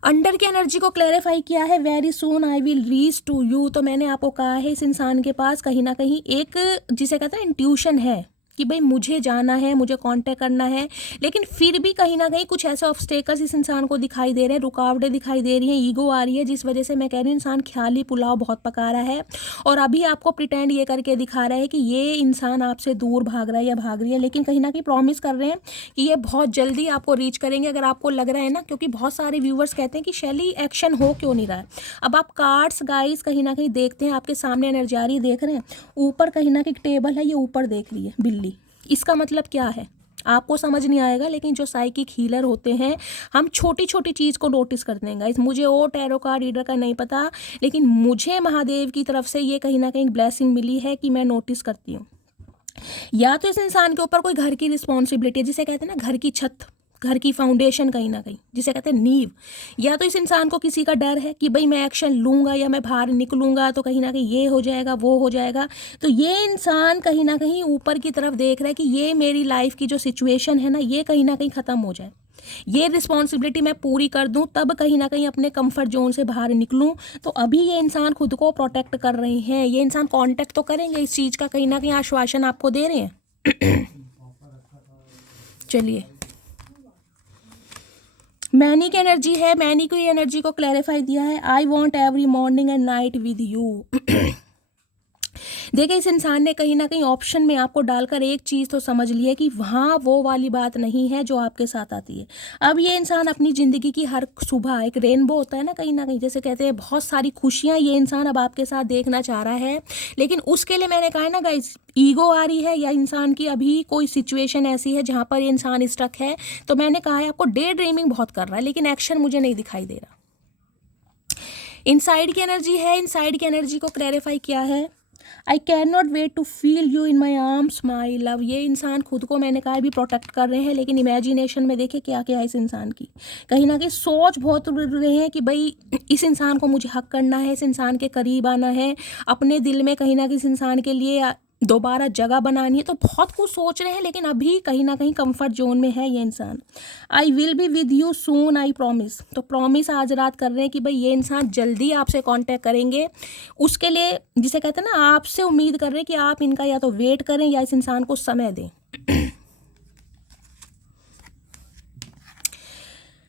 अंडर की एनर्जी को क्लैरिफाई किया है, very soon I will reach to you. तो मैंने आपको कहा है इस इंसान के पास कहीं ना कहीं एक, जिसे कहते हैं इंट्यूशन है कि भाई मुझे जाना है, मुझे कांटेक्ट करना है, लेकिन फिर भी कहीं ना कहीं कुछ ऐसे ऑब्स्टेकल्स इस इंसान को दिखाई दे रहे हैं, रुकावटें दिखाई दे रही हैं, ईगो आ रही है, जिस वजह से मैं कह रही हूँ इंसान ख्याली पुलाव बहुत पका रहा है और अभी आपको प्रिटेंड ये करके दिखा रहा है कि ये इंसान आपसे दूर भाग रहा है या भाग रही है, लेकिन कहीं ना कहीं प्रॉमिस कर रहे हैं कि ये बहुत जल्दी आपको रीच करेंगे। अगर आपको लग रहा है ना, क्योंकि बहुत सारे व्यूवर्स कहते हैं कि शैली एक्शन हो क्यों नहीं रहा है। अब आप कार्ड्स गाइस कहीं ना कहीं देखते हैं, आपके सामने एनर्जी आ रही है, देख रहे हैं ऊपर कहीं ना कहीं टेबल है, ये ऊपर देख रही है बिल्ली, इसका मतलब क्या है आपको समझ नहीं आएगा, लेकिन जो साइकिक हीलर होते हैं, हम छोटी छोटी चीज़ को नोटिस करते हैं गाइस। मुझे वो टैरो कार्ड रीडर का नहीं पता, लेकिन मुझे महादेव की तरफ से ये कहीं ना कहीं ब्लेसिंग मिली है कि मैं नोटिस करती हूँ। या तो इस इंसान के ऊपर कोई घर की रिस्पॉन्सिबिलिटी है, जिसे कहते हैं ना घर की छत, घर की फाउंडेशन, कहीं ना कहीं जिसे कहते हैं नींव, या तो इस इंसान को किसी का डर है कि भाई मैं एक्शन लूँगा या मैं बाहर निकलूँगा तो कहीं ना कहीं ये हो जाएगा, वो हो जाएगा। तो ये इंसान कहीं ना कहीं ऊपर की तरफ देख रहा है कि ये मेरी लाइफ की जो सिचुएशन है ना, ये कहीं ना कहीं ख़त्म हो जाए, ये रिस्पॉन्सिबिलिटी मैं पूरी कर दूं, तब कहीं ना कहीं अपने कंफर्ट जोन से बाहर निकलूं। तो अभी ये इंसान खुद को प्रोटेक्ट कर रहे हैं, ये इंसान कांटेक्ट तो करेंगे, इस चीज़ का कहीं ना कहीं आश्वासन आपको दे रहे हैं। चलिए, मैनी की एनर्जी है, मैनी की एनर्जी को क्लैरिफाई दिया है, I want every morning and night with you. देखिए इस इंसान ने कहीं ना कहीं ऑप्शन में आपको डालकर एक चीज़ तो समझ ली है कि वहाँ वो वाली बात नहीं है जो आपके साथ आती है। अब ये इंसान अपनी ज़िंदगी की हर सुबह एक रेनबो होता है ना कहीं जैसे कहते हैं बहुत सारी खुशियाँ ये इंसान अब आपके साथ देखना चाह रहा है, लेकिन उसके लिए मैंने कहा है ना गाइस, ईगो आ रही है या इंसान की अभी कोई सिचुएशन ऐसी है जहाँ पर ये इंसान स्टक है। तो मैंने कहा है आपको डे ड्रीमिंग बहुत कर रहा है, लेकिन एक्शन मुझे नहीं दिखाई दे रहा। इनसाइड की एनर्जी है, इनसाइड की एनर्जी को क्लैरिफाई किया है, I can not wait to feel you in my arms my love. ये इंसान खुद को मैंने कहा भी प्रोटेक्ट कर रहे हैं, लेकिन इमेजिनेशन में देखे क्या क्या है इस इंसान की। कहीं ना कहीं सोच बहुत रहे हैं कि भाई इस इंसान को मुझे हक करना है, इस इंसान के करीब आना है, अपने दिल में कहीं ना कहीं इस इंसान के लिए दोबारा जगह बनानी है। तो बहुत कुछ सोच रहे हैं, लेकिन अभी कहीं ना कहीं कंफर्ट जोन में है ये इंसान। I will be with you soon I promise. तो प्रॉमिस आज रात कर रहे हैं कि भाई ये इंसान जल्दी आपसे कांटेक्ट करेंगे। उसके लिए जिसे कहते हैं ना, आपसे उम्मीद कर रहे हैं कि आप इनका या तो वेट करें या इस इंसान को समय दें।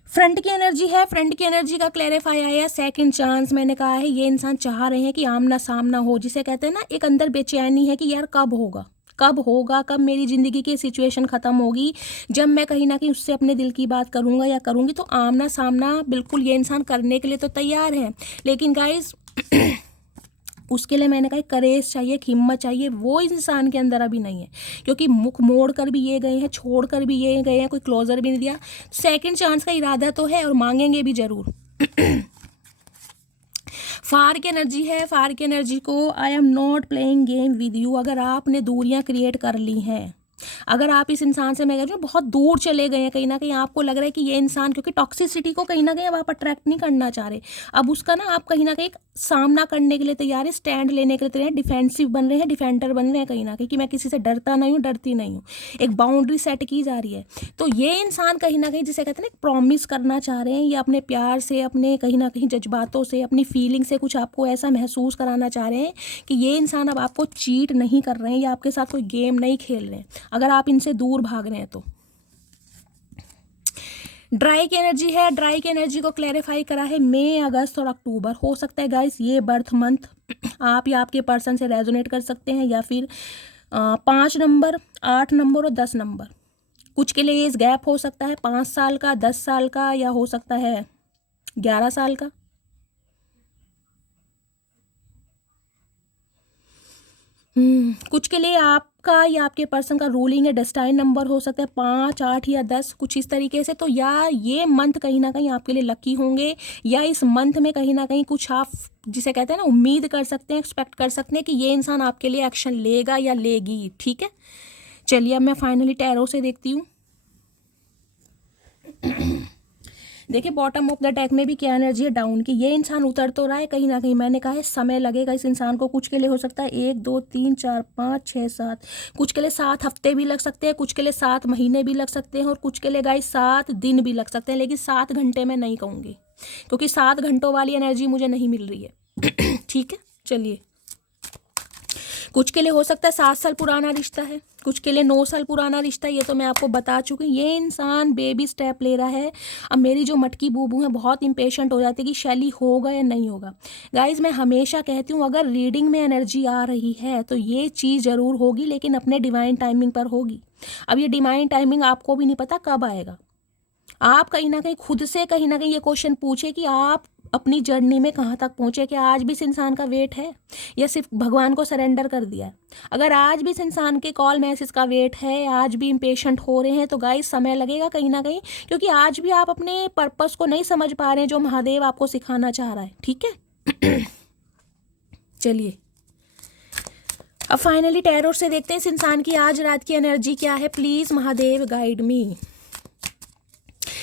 फ्रंट की एनर्जी है, फ्रंट की एनर्जी का क्लैरिफाई आया सेकंड चांस। मैंने कहा है ये इंसान चाह रहे हैं कि आमना सामना हो, जिसे कहते हैं ना एक अंदर बेचैनी है कि यार कब होगा, कब होगा, कब मेरी ज़िंदगी की सिचुएशन ख़त्म होगी, जब मैं कहीं ना कहीं उससे अपने दिल की बात करूँगा या करूँगी। तो आमना सामना बिल्कुल ये इंसान करने के लिए तो तैयार है, लेकिन गाइस उसके लिए मैंने कहा करेज चाहिए, एक हिम्मत चाहिए, वो इस इंसान के अंदर अभी नहीं है। क्योंकि मुख मोड़ कर भी ये गए हैं, छोड़ कर भी ये गए हैं, कोई क्लोजर भी नहीं दिया। सेकंड चांस का इरादा तो है और मांगेंगे भी ज़रूर। फार की एनर्जी है, फार की एनर्जी को I am not playing game with you. अगर आपने दूरियां क्रिएट कर ली हैं, अगर आप इस इंसान से मैं कह रही हूँ बहुत दूर चले गए हैं, कहीं ना कहीं आपको लग रहा है कि ये इंसान, क्योंकि टॉक्सिसिटी को कहीं ना कहीं अब आप अट्रैक्ट नहीं करना चाह रहे, अब उसका ना आप कहीं ना कहीं सामना करने के लिए तैयार है, स्टैंड लेने के लिए तैयार है, डिफेंसिव बन रहे हैं, डिफेंडर बन रहे हैं कहीं ना कहीं कि मैं किसी से डरता नहीं हूँ, डरती नहीं हूँ। एक बाउंड्री सेट की जा रही है। तो ये इंसान कहीं ना कहीं जिसे कहते हैं ना प्रॉमिस करना चाह रहे हैं, या अपने प्यार से, अपने कहीं ना कहीं जज्बातों से, अपनी फीलिंग से कुछ आपको ऐसा महसूस कराना चाह रहे हैं कि ये इंसान अब आपको चीट नहीं कर रहे हैं या आपके साथ कोई गेम नहीं खेल रहे हैं, अगर आप इनसे दूर भाग रहे हैं तो। ड्राई की एनर्जी है, ड्राई की एनर्जी को क्लैरिफाई करा है मई, अगस्त और अक्टूबर। हो सकता है गाइस ये बर्थ मंथ आप या आपके पर्सन से रेजोनेट कर सकते हैं, या फिर 5 नंबर, 8 नंबर और 10 नंबर। कुछ के लिए इस गैप हो सकता है 5 साल का, 10 साल का, या हो सकता है 11 साल का। कुछ के लिए आपका या आपके पर्सन का रूलिंग है डेस्टाइन नंबर हो सकता है 5, 8 या 10, कुछ इस तरीके से। तो या ये मंथ कहीं ना कहीं आपके लिए लकी होंगे, या इस मंथ में कहीं ना कहीं कुछ आप जिसे कहते हैं ना उम्मीद कर सकते हैं, एक्सपेक्ट कर सकते हैं कि ये इंसान आपके लिए एक्शन लेगा या लेगी। ठीक है, चलिए अब मैं फाइनली टैरो से देखती हूँ। देखिए बॉटम ऑफ द डेक में भी क्या एनर्जी है, डाउन की। ये इंसान उतर तो रहा है कहीं ना कहीं, मैंने कहा है समय लगेगा इस इंसान को। कुछ के लिए हो सकता है 1, 2, 3, 4, 5, 6, 7, कुछ के लिए 7 हफ्ते भी लग सकते हैं, कुछ के लिए 7 महीने भी लग सकते हैं, और कुछ के लिए गाइस 7 दिन भी लग सकते हैं। लेकिन 7 घंटे मैं नहीं कहूँगी, क्योंकि 7 घंटों वाली एनर्जी मुझे नहीं मिल रही है। ठीक है, चलिए। कुछ के लिए हो सकता है 7 साल पुराना रिश्ता है, कुछ के लिए 9 साल पुराना रिश्ता है, ये तो मैं आपको बता चुकी हूँ। ये इंसान बेबी स्टेप ले रहा है। अब मेरी जो मटकी बूबू है बहुत इम्पेशेंट हो जाती है कि शैली होगा या नहीं होगा। गाइज मैं हमेशा कहती हूँ अगर रीडिंग में एनर्जी आ रही है तो ये चीज़ ज़रूर होगी, लेकिन अपने डिवाइन टाइमिंग पर होगी। अब ये डिवाइन टाइमिंग आपको भी नहीं पता कब आएगा। आप कहीं ना कहीं खुद से कहीं ना कहीं ये क्वेश्चन पूछे कि आप अपनी जर्नी में कहाँ तक पहुँचे, कि आज भी इस इंसान का वेट है या सिर्फ भगवान को सरेंडर कर दिया है। अगर आज भी इस इंसान के कॉल मैसेज का वेट है, आज भी इम्पेशेंट हो रहे हैं, तो गाइस समय लगेगा कहीं ना कहीं, क्योंकि आज भी आप अपने पर्पस को नहीं समझ पा रहे हैं जो महादेव आपको सिखाना चाह रहा है। ठीक है। चलिए अब फाइनली टैरो से देखते हैं इस इंसान की आज रात की एनर्जी क्या है। Please Mahadev guide me.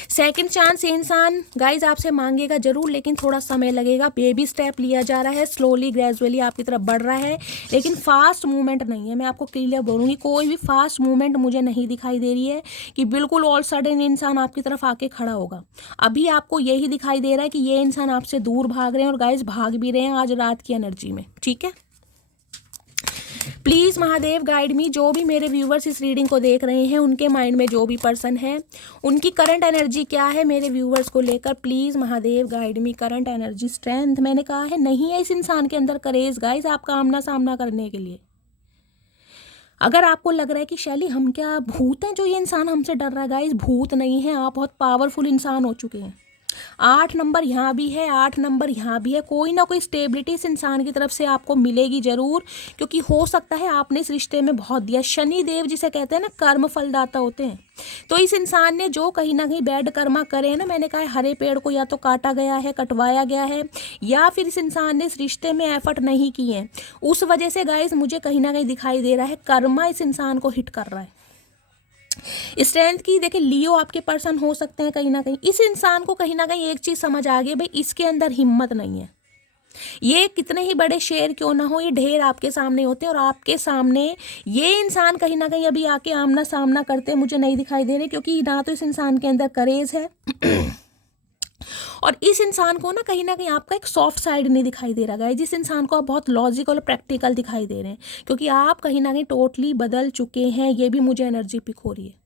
Second chance ये इंसान गाइज आपसे मांगेगा जरूर, लेकिन थोड़ा समय लगेगा। बेबी स्टेप लिया जा रहा है, स्लोली ग्रेजुअली आपकी तरफ बढ़ रहा है, लेकिन फास्ट मूवमेंट नहीं है। मैं आपको क्लियर बोलूँगी, कोई भी फास्ट मूवमेंट मुझे नहीं दिखाई दे रही है कि बिल्कुल ऑल सडन इंसान आपकी तरफ आके खड़ा होगा। अभी आपको यही दिखाई दे रहा है कि ये इंसान आपसे दूर भाग रहे हैं, और गाइज भाग भी रहे हैं आज रात की एनर्जी में। ठीक है, प्लीज़ महादेव गाइड मी। जो भी मेरे व्यूवर्स इस रीडिंग को देख रहे हैं, उनके माइंड में जो भी पर्सन है, उनकी करंट एनर्जी क्या है मेरे व्यूवर्स को लेकर। Please Mahadev guide me. Current energy strength मैंने कहा है नहीं है इस इंसान के अंदर करेज गाइज आपका आमना सामना करने के लिए। अगर आपको लग रहा है कि शैली हम क्या भूत हैं जो ये इंसान हमसे डर रहा है, गाइज भूत नहीं है, आप बहुत पावरफुल इंसान हो चुके हैं। 8 नंबर यहाँ भी है, 8 नंबर यहाँ भी है। कोई ना कोई स्टेबिलिटी इस इंसान की तरफ से आपको मिलेगी जरूर, क्योंकि हो सकता है आपने इस रिश्ते में बहुत दिया। शनि देव जिसे कहते हैं ना, कर्म फलदाता होते हैं। तो इस इंसान ने जो कहीं ना कहीं बैड कर्मा करे हैं ना, मैंने कहा हरे पेड़ को या तो काटा गया है, कटवाया गया है, या फिर इस इंसान ने इस रिश्ते में एफर्ट नहीं किए हैं, उस वजह से गाइस मुझे कहीं ना कहीं दिखाई दे रहा है कर्मा इस इंसान को हिट कर रहा है। स्ट्रेंथ की देखिए, लियो आपके पर्सन हो सकते हैं कहीं ना कहीं। इस इंसान को कहीं ना कहीं एक चीज समझ आ गई, भाई इसके अंदर हिम्मत नहीं है। ये कितने ही बड़े शेर क्यों ना हो, ये ढेर आपके सामने होते हैं, और आपके सामने ये इंसान कहीं ना कहीं अभी आके आमना सामना करते मुझे नहीं दिखाई दे रहे, क्योंकि ना तो इस इंसान के अंदर करेज है और इस इंसान को ना कहीं आपका एक सॉफ्ट साइड नहीं दिखाई दे रहा है। जिस इंसान को आप बहुत लॉजिकल और प्रैक्टिकल दिखाई दे रहे हैं, क्योंकि आप कहीं ना कहीं टोटली बदल चुके हैं। ये भी मुझे एनर्जी पिक हो रही है।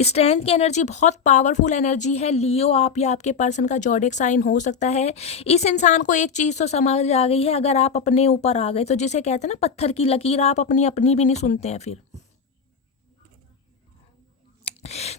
स्ट्रेंथ की एनर्जी बहुत पावरफुल एनर्जी है। लियो आप या आपके पर्सन का जॉडिक साइन हो सकता है। इस इंसान को एक चीज़ तो समझ आ गई है, अगर आप अपने ऊपर आ गए तो जिसे कहते हैं ना पत्थर की लकीर, आप अपनी भी नहीं सुनते हैं फिर।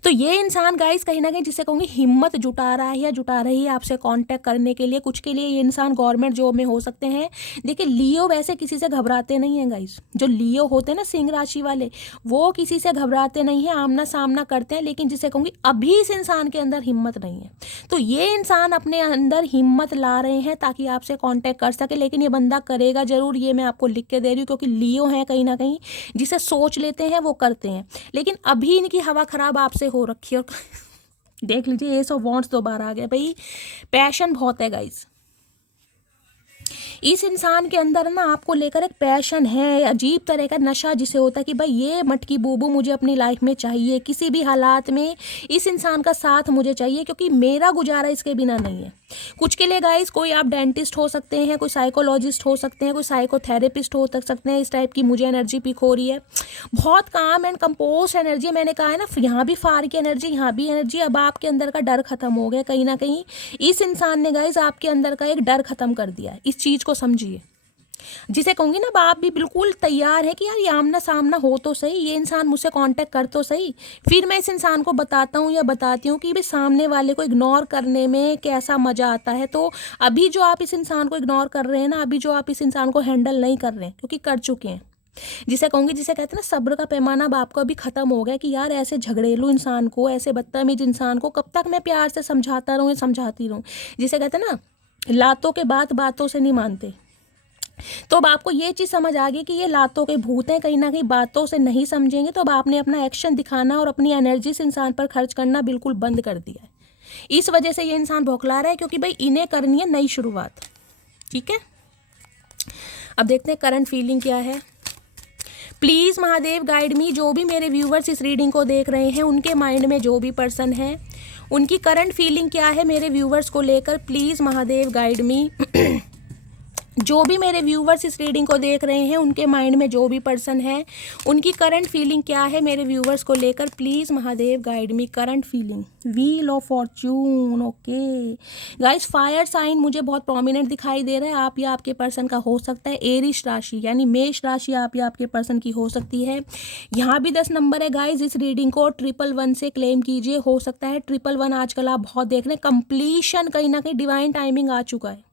तो ये इंसान गाइस कहीं ना कहीं जिसे कहूँगी हिम्मत जुटा रहा है या जुटा रही है आपसे कांटेक्ट करने के लिए। कुछ के लिए ये इंसान गवर्नमेंट जॉब में हो सकते हैं। देखिए लियो वैसे किसी से घबराते नहीं हैं गाइस। जो लियो होते हैं ना सिंह राशि वाले, वो किसी से घबराते नहीं है, आमना सामना करते हैं। लेकिन जिसे कहूँगी अभी इस इंसान के अंदर हिम्मत नहीं है। तो ये इंसान अपने अंदर हिम्मत ला रहे हैं ताकि आपसे कॉन्टैक्ट कर सके। लेकिन ये बंदा करेगा जरूर, ये मैं आपको लिख के दे रही हूँ, क्योंकि लियो है कहीं ना कहीं जिसे सोच लेते हैं वो करते हैं। लेकिन अभी इनकी हवा खराब आपसे हो रखी है। और देख लीजिए एस ऑफ वॉन्ड्स दोबारा आ गया। भाई पैशन बहुत है गाइस, इस इंसान के अंदर ना आपको लेकर एक पैशन है, अजीब तरह का नशा जिसे होता है कि भाई ये मटकी बूबू मुझे अपनी लाइफ में चाहिए, किसी भी हालात में इस इंसान का साथ मुझे चाहिए, क्योंकि मेरा गुजारा इसके बिना नहीं है। कुछ के लिए गाइस कोई आप डेंटिस्ट हो सकते हैं, कोई साइकोलॉजिस्ट हो सकते हैं, कोई साइकोथेरेपिस्ट हो सकते हैं। इस टाइप की मुझे एनर्जी पिक हो रही है। बहुत काम एंड कंपोस्ट एनर्जी, मैंने कहा है ना यहाँ भी फार की एनर्जी, यहाँ भी एनर्जी। अब आपके अंदर का डर खत्म हो गया कहीं ना कहीं। इस इंसान ने गाइस आपके अंदर का एक डर खत्म कर दिया है। इस चीज़ को समझिए, जिसे कहूँगी ना आप भी बिल्कुल तैयार है कि यार ये आमना सामना हो तो सही, ये इंसान मुझसे कांटेक्ट कर तो सही, फिर मैं इस इंसान को बताता हूँ या बताती हूँ कि भाई सामने वाले को इग्नोर करने में कैसा मज़ा आता है। तो अभी जो आप इस इंसान को इग्नोर कर रहे हैं ना, अभी जो आप इस इंसान को हैंडल नहीं कर रहे हैं, क्योंकि कर चुके हैं, जिसे कहूँगी जिसे कहते हैं ना सब्र का पैमाना अब आपका भी खत्म हो गया कि यार ऐसे झगड़ेलू इंसान को, ऐसे बदतमीज इंसान को कब तक मैं प्यार से समझाता रहूँ या समझाती रहूँ। जिसे कहते हैं ना लातों के बात बातों से नहीं मानते। तो अब आपको ये चीज़ समझ आ गई कि ये लातों के भूत हैं, कहीं ना कहीं बातों से नहीं समझेंगे। तो अब आपने अपना एक्शन दिखाना और अपनी एनर्जी इस इंसान पर खर्च करना बिल्कुल बंद कर दिया है। इस वजह से ये इंसान भौखला रहा है, क्योंकि भाई इन्हें करनी है नई शुरुआत। ठीक है, अब देखते हैं करंट फीलिंग क्या है। प्लीज़ महादेव गाइड मी, जो भी मेरे व्यूवर्स इस रीडिंग को देख रहे हैं उनके माइंड में जो भी पर्सन है उनकी करंट फीलिंग क्या है मेरे व्यूवर्स को लेकर। प्लीज़ महादेव गाइड मी। जो भी मेरे व्यूवर्स इस रीडिंग को देख रहे हैं उनके माइंड में जो भी पर्सन है उनकी करंट फीलिंग क्या है मेरे व्यूवर्स को लेकर। Please Mahadev guide me current feeling. Wheel of fortune. Okay guys, fire sign मुझे बहुत प्रोमिनेंट दिखाई दे रहा है। आप या आपके पर्सन का हो सकता है एरिस राशि, यानी मेष राशि आप या आपके पर्सन की हो सकती है। यहाँ भी 10 नंबर है गाइस। इस रीडिंग को 111 से क्लेम कीजिए। हो सकता है 111 आजकल आप बहुत देख रहे हैं। कंप्लीशन कहीं ना कहीं डिवाइन टाइमिंग आ चुका है।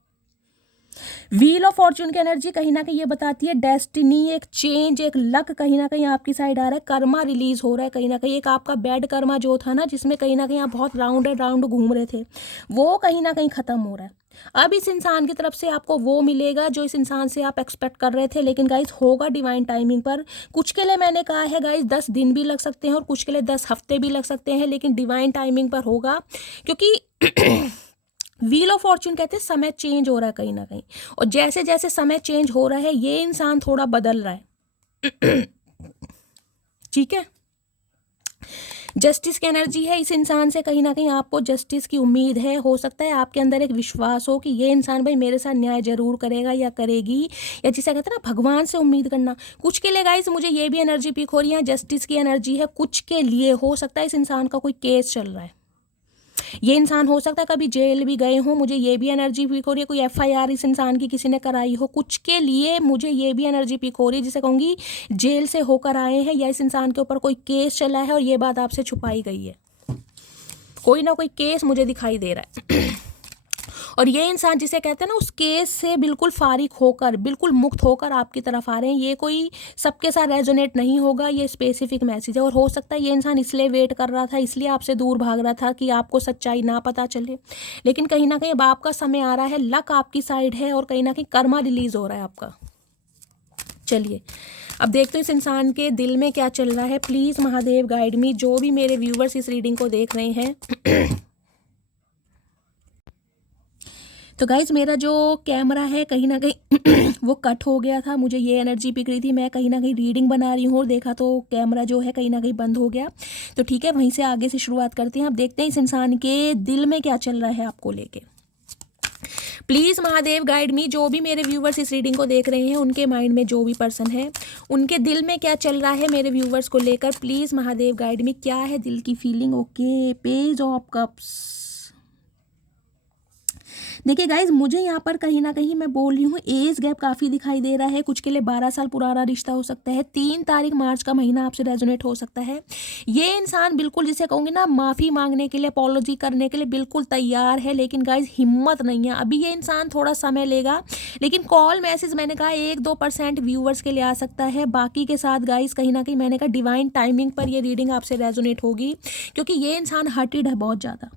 व्हील ऑफ फॉर्च्यून की एनर्जी कहीं ना कहीं ये बताती है डेस्टिनी, एक चेंज, एक लक कहीं ना कहीं आपकी साइड आ रहा है। कर्मा रिलीज हो रहा है कहीं ना कहीं। एक आपका बैड कर्मा जो था ना, जिसमें कहीं ना कहीं आप बहुत राउंड एंड राउंड घूम रहे थे, वो कहीं ना कहीं खत्म हो रहा है। अब इस इंसान की तरफ से आपको वो मिलेगा जो इस इंसान से आप एक्सपेक्ट कर रहे थे। लेकिन गाइस होगा डिवाइन टाइमिंग पर। कुछ के लिए मैंने कहा है गाइस 10 दिन भी लग सकते हैं और कुछ के लिए 10 हफ्ते भी लग सकते हैं, लेकिन डिवाइन टाइमिंग पर होगा। क्योंकि व्हील ऑफ फॉर्च्यून कहते हैं समय चेंज हो रहा है कहीं ना कहीं, और जैसे जैसे समय चेंज हो रहा है ये इंसान थोड़ा बदल रहा है। ठीक है, जस्टिस की एनर्जी है इस इंसान से। कहीं ना कहीं आपको जस्टिस की उम्मीद है। हो सकता है आपके अंदर एक विश्वास हो कि ये इंसान भाई मेरे साथ न्याय जरूर करेगा या करेगी, या जिसे कहते हैं ना भगवान से उम्मीद करना। कुछ के लिए गाइस मुझे ये भी एनर्जी पिक हो रही है, जस्टिस की एनर्जी है। कुछ के लिए हो सकता है इस इंसान का कोई केस चल रहा है। ये इंसान हो सकता है कभी जेल भी गए हो, मुझे ये भी एनर्जी पिक हो रही है। कोई FIR इस इंसान की किसी ने कराई हो। कुछ के लिए मुझे ये भी एनर्जी पिक हो रही है, जिसे कहूँगी जेल से होकर आए हैं, या इस इंसान के ऊपर कोई केस चला है और ये बात आपसे छुपाई गई है। कोई ना कोई केस मुझे दिखाई दे रहा है। और ये इंसान जिसे कहते हैं ना उस केस से बिल्कुल फारिग होकर, बिल्कुल मुक्त होकर आपकी तरफ आ रहे हैं। ये कोई सबके साथ रेजोनेट नहीं होगा, ये स्पेसिफिक मैसेज है। और हो सकता है ये इंसान इसलिए वेट कर रहा था, इसलिए आपसे दूर भाग रहा था कि आपको सच्चाई ना पता चले, लेकिन कहीं ना कहीं अब आपका समय आ रहा है, लक आपकी साइड है और कहीं ना कहीं कर्मा रिलीज हो रहा है आपका। चलिए अब देखते हैं इस इंसान के दिल में क्या चल रहा है। प्लीज़ महादेव गाइड मी, जो भी मेरे व्यूवर्स इस रीडिंग को देख रहे हैं। तो गाइज मेरा जो कैमरा है कहीं ना कहीं वो कट हो गया था, मुझे ये एनर्जी पिक रही थी, मैं कहीं ना कहीं रीडिंग बना रही हूँ और देखा तो कैमरा जो है कहीं ना कहीं बंद हो गया। तो ठीक है, वहीं से आगे से शुरुआत करते हैं। अब देखते हैं इस इंसान के दिल में क्या चल रहा है आपको लेके। प्लीज़ महादेव गाइड मी, जो भी मेरे व्यूवर्स इस रीडिंग को देख रहे हैं, उनके माइंड में जो भी पर्सन है, उनके दिल में क्या चल रहा है मेरे व्यूवर्स को लेकर। प्लीज़ महादेव गाइड मी, क्या है दिल की feeling. Okay, page of cups. देखिए गाइज, मुझे यहाँ पर कहीं ना कहीं मैं बोल रही हूँ एज गैप काफ़ी दिखाई दे रहा है। कुछ के लिए 12 साल पुराना रिश्ता हो सकता है। 3 तारीख मार्च का महीना आपसे रेजोनेट हो सकता है। ये इंसान बिल्कुल जिसे कहूँगी ना माफ़ी मांगने के लिए, अपॉलॉजी करने के लिए बिल्कुल तैयार है, लेकिन गाइज हिम्मत नहीं है अभी। ये इंसान थोड़ा समय लेगा, लेकिन कॉल मैसेज मैंने कहा 1-2% व्यूवर्स के लिए आ सकता है। बाकी के साथ गाइज कहीं ना कहीं मैंने कहा डिवाइन टाइमिंग पर ये रीडिंग आपसे रेजोनेट होगी, क्योंकि ये इंसान हर्टेड है बहुत ज़्यादा।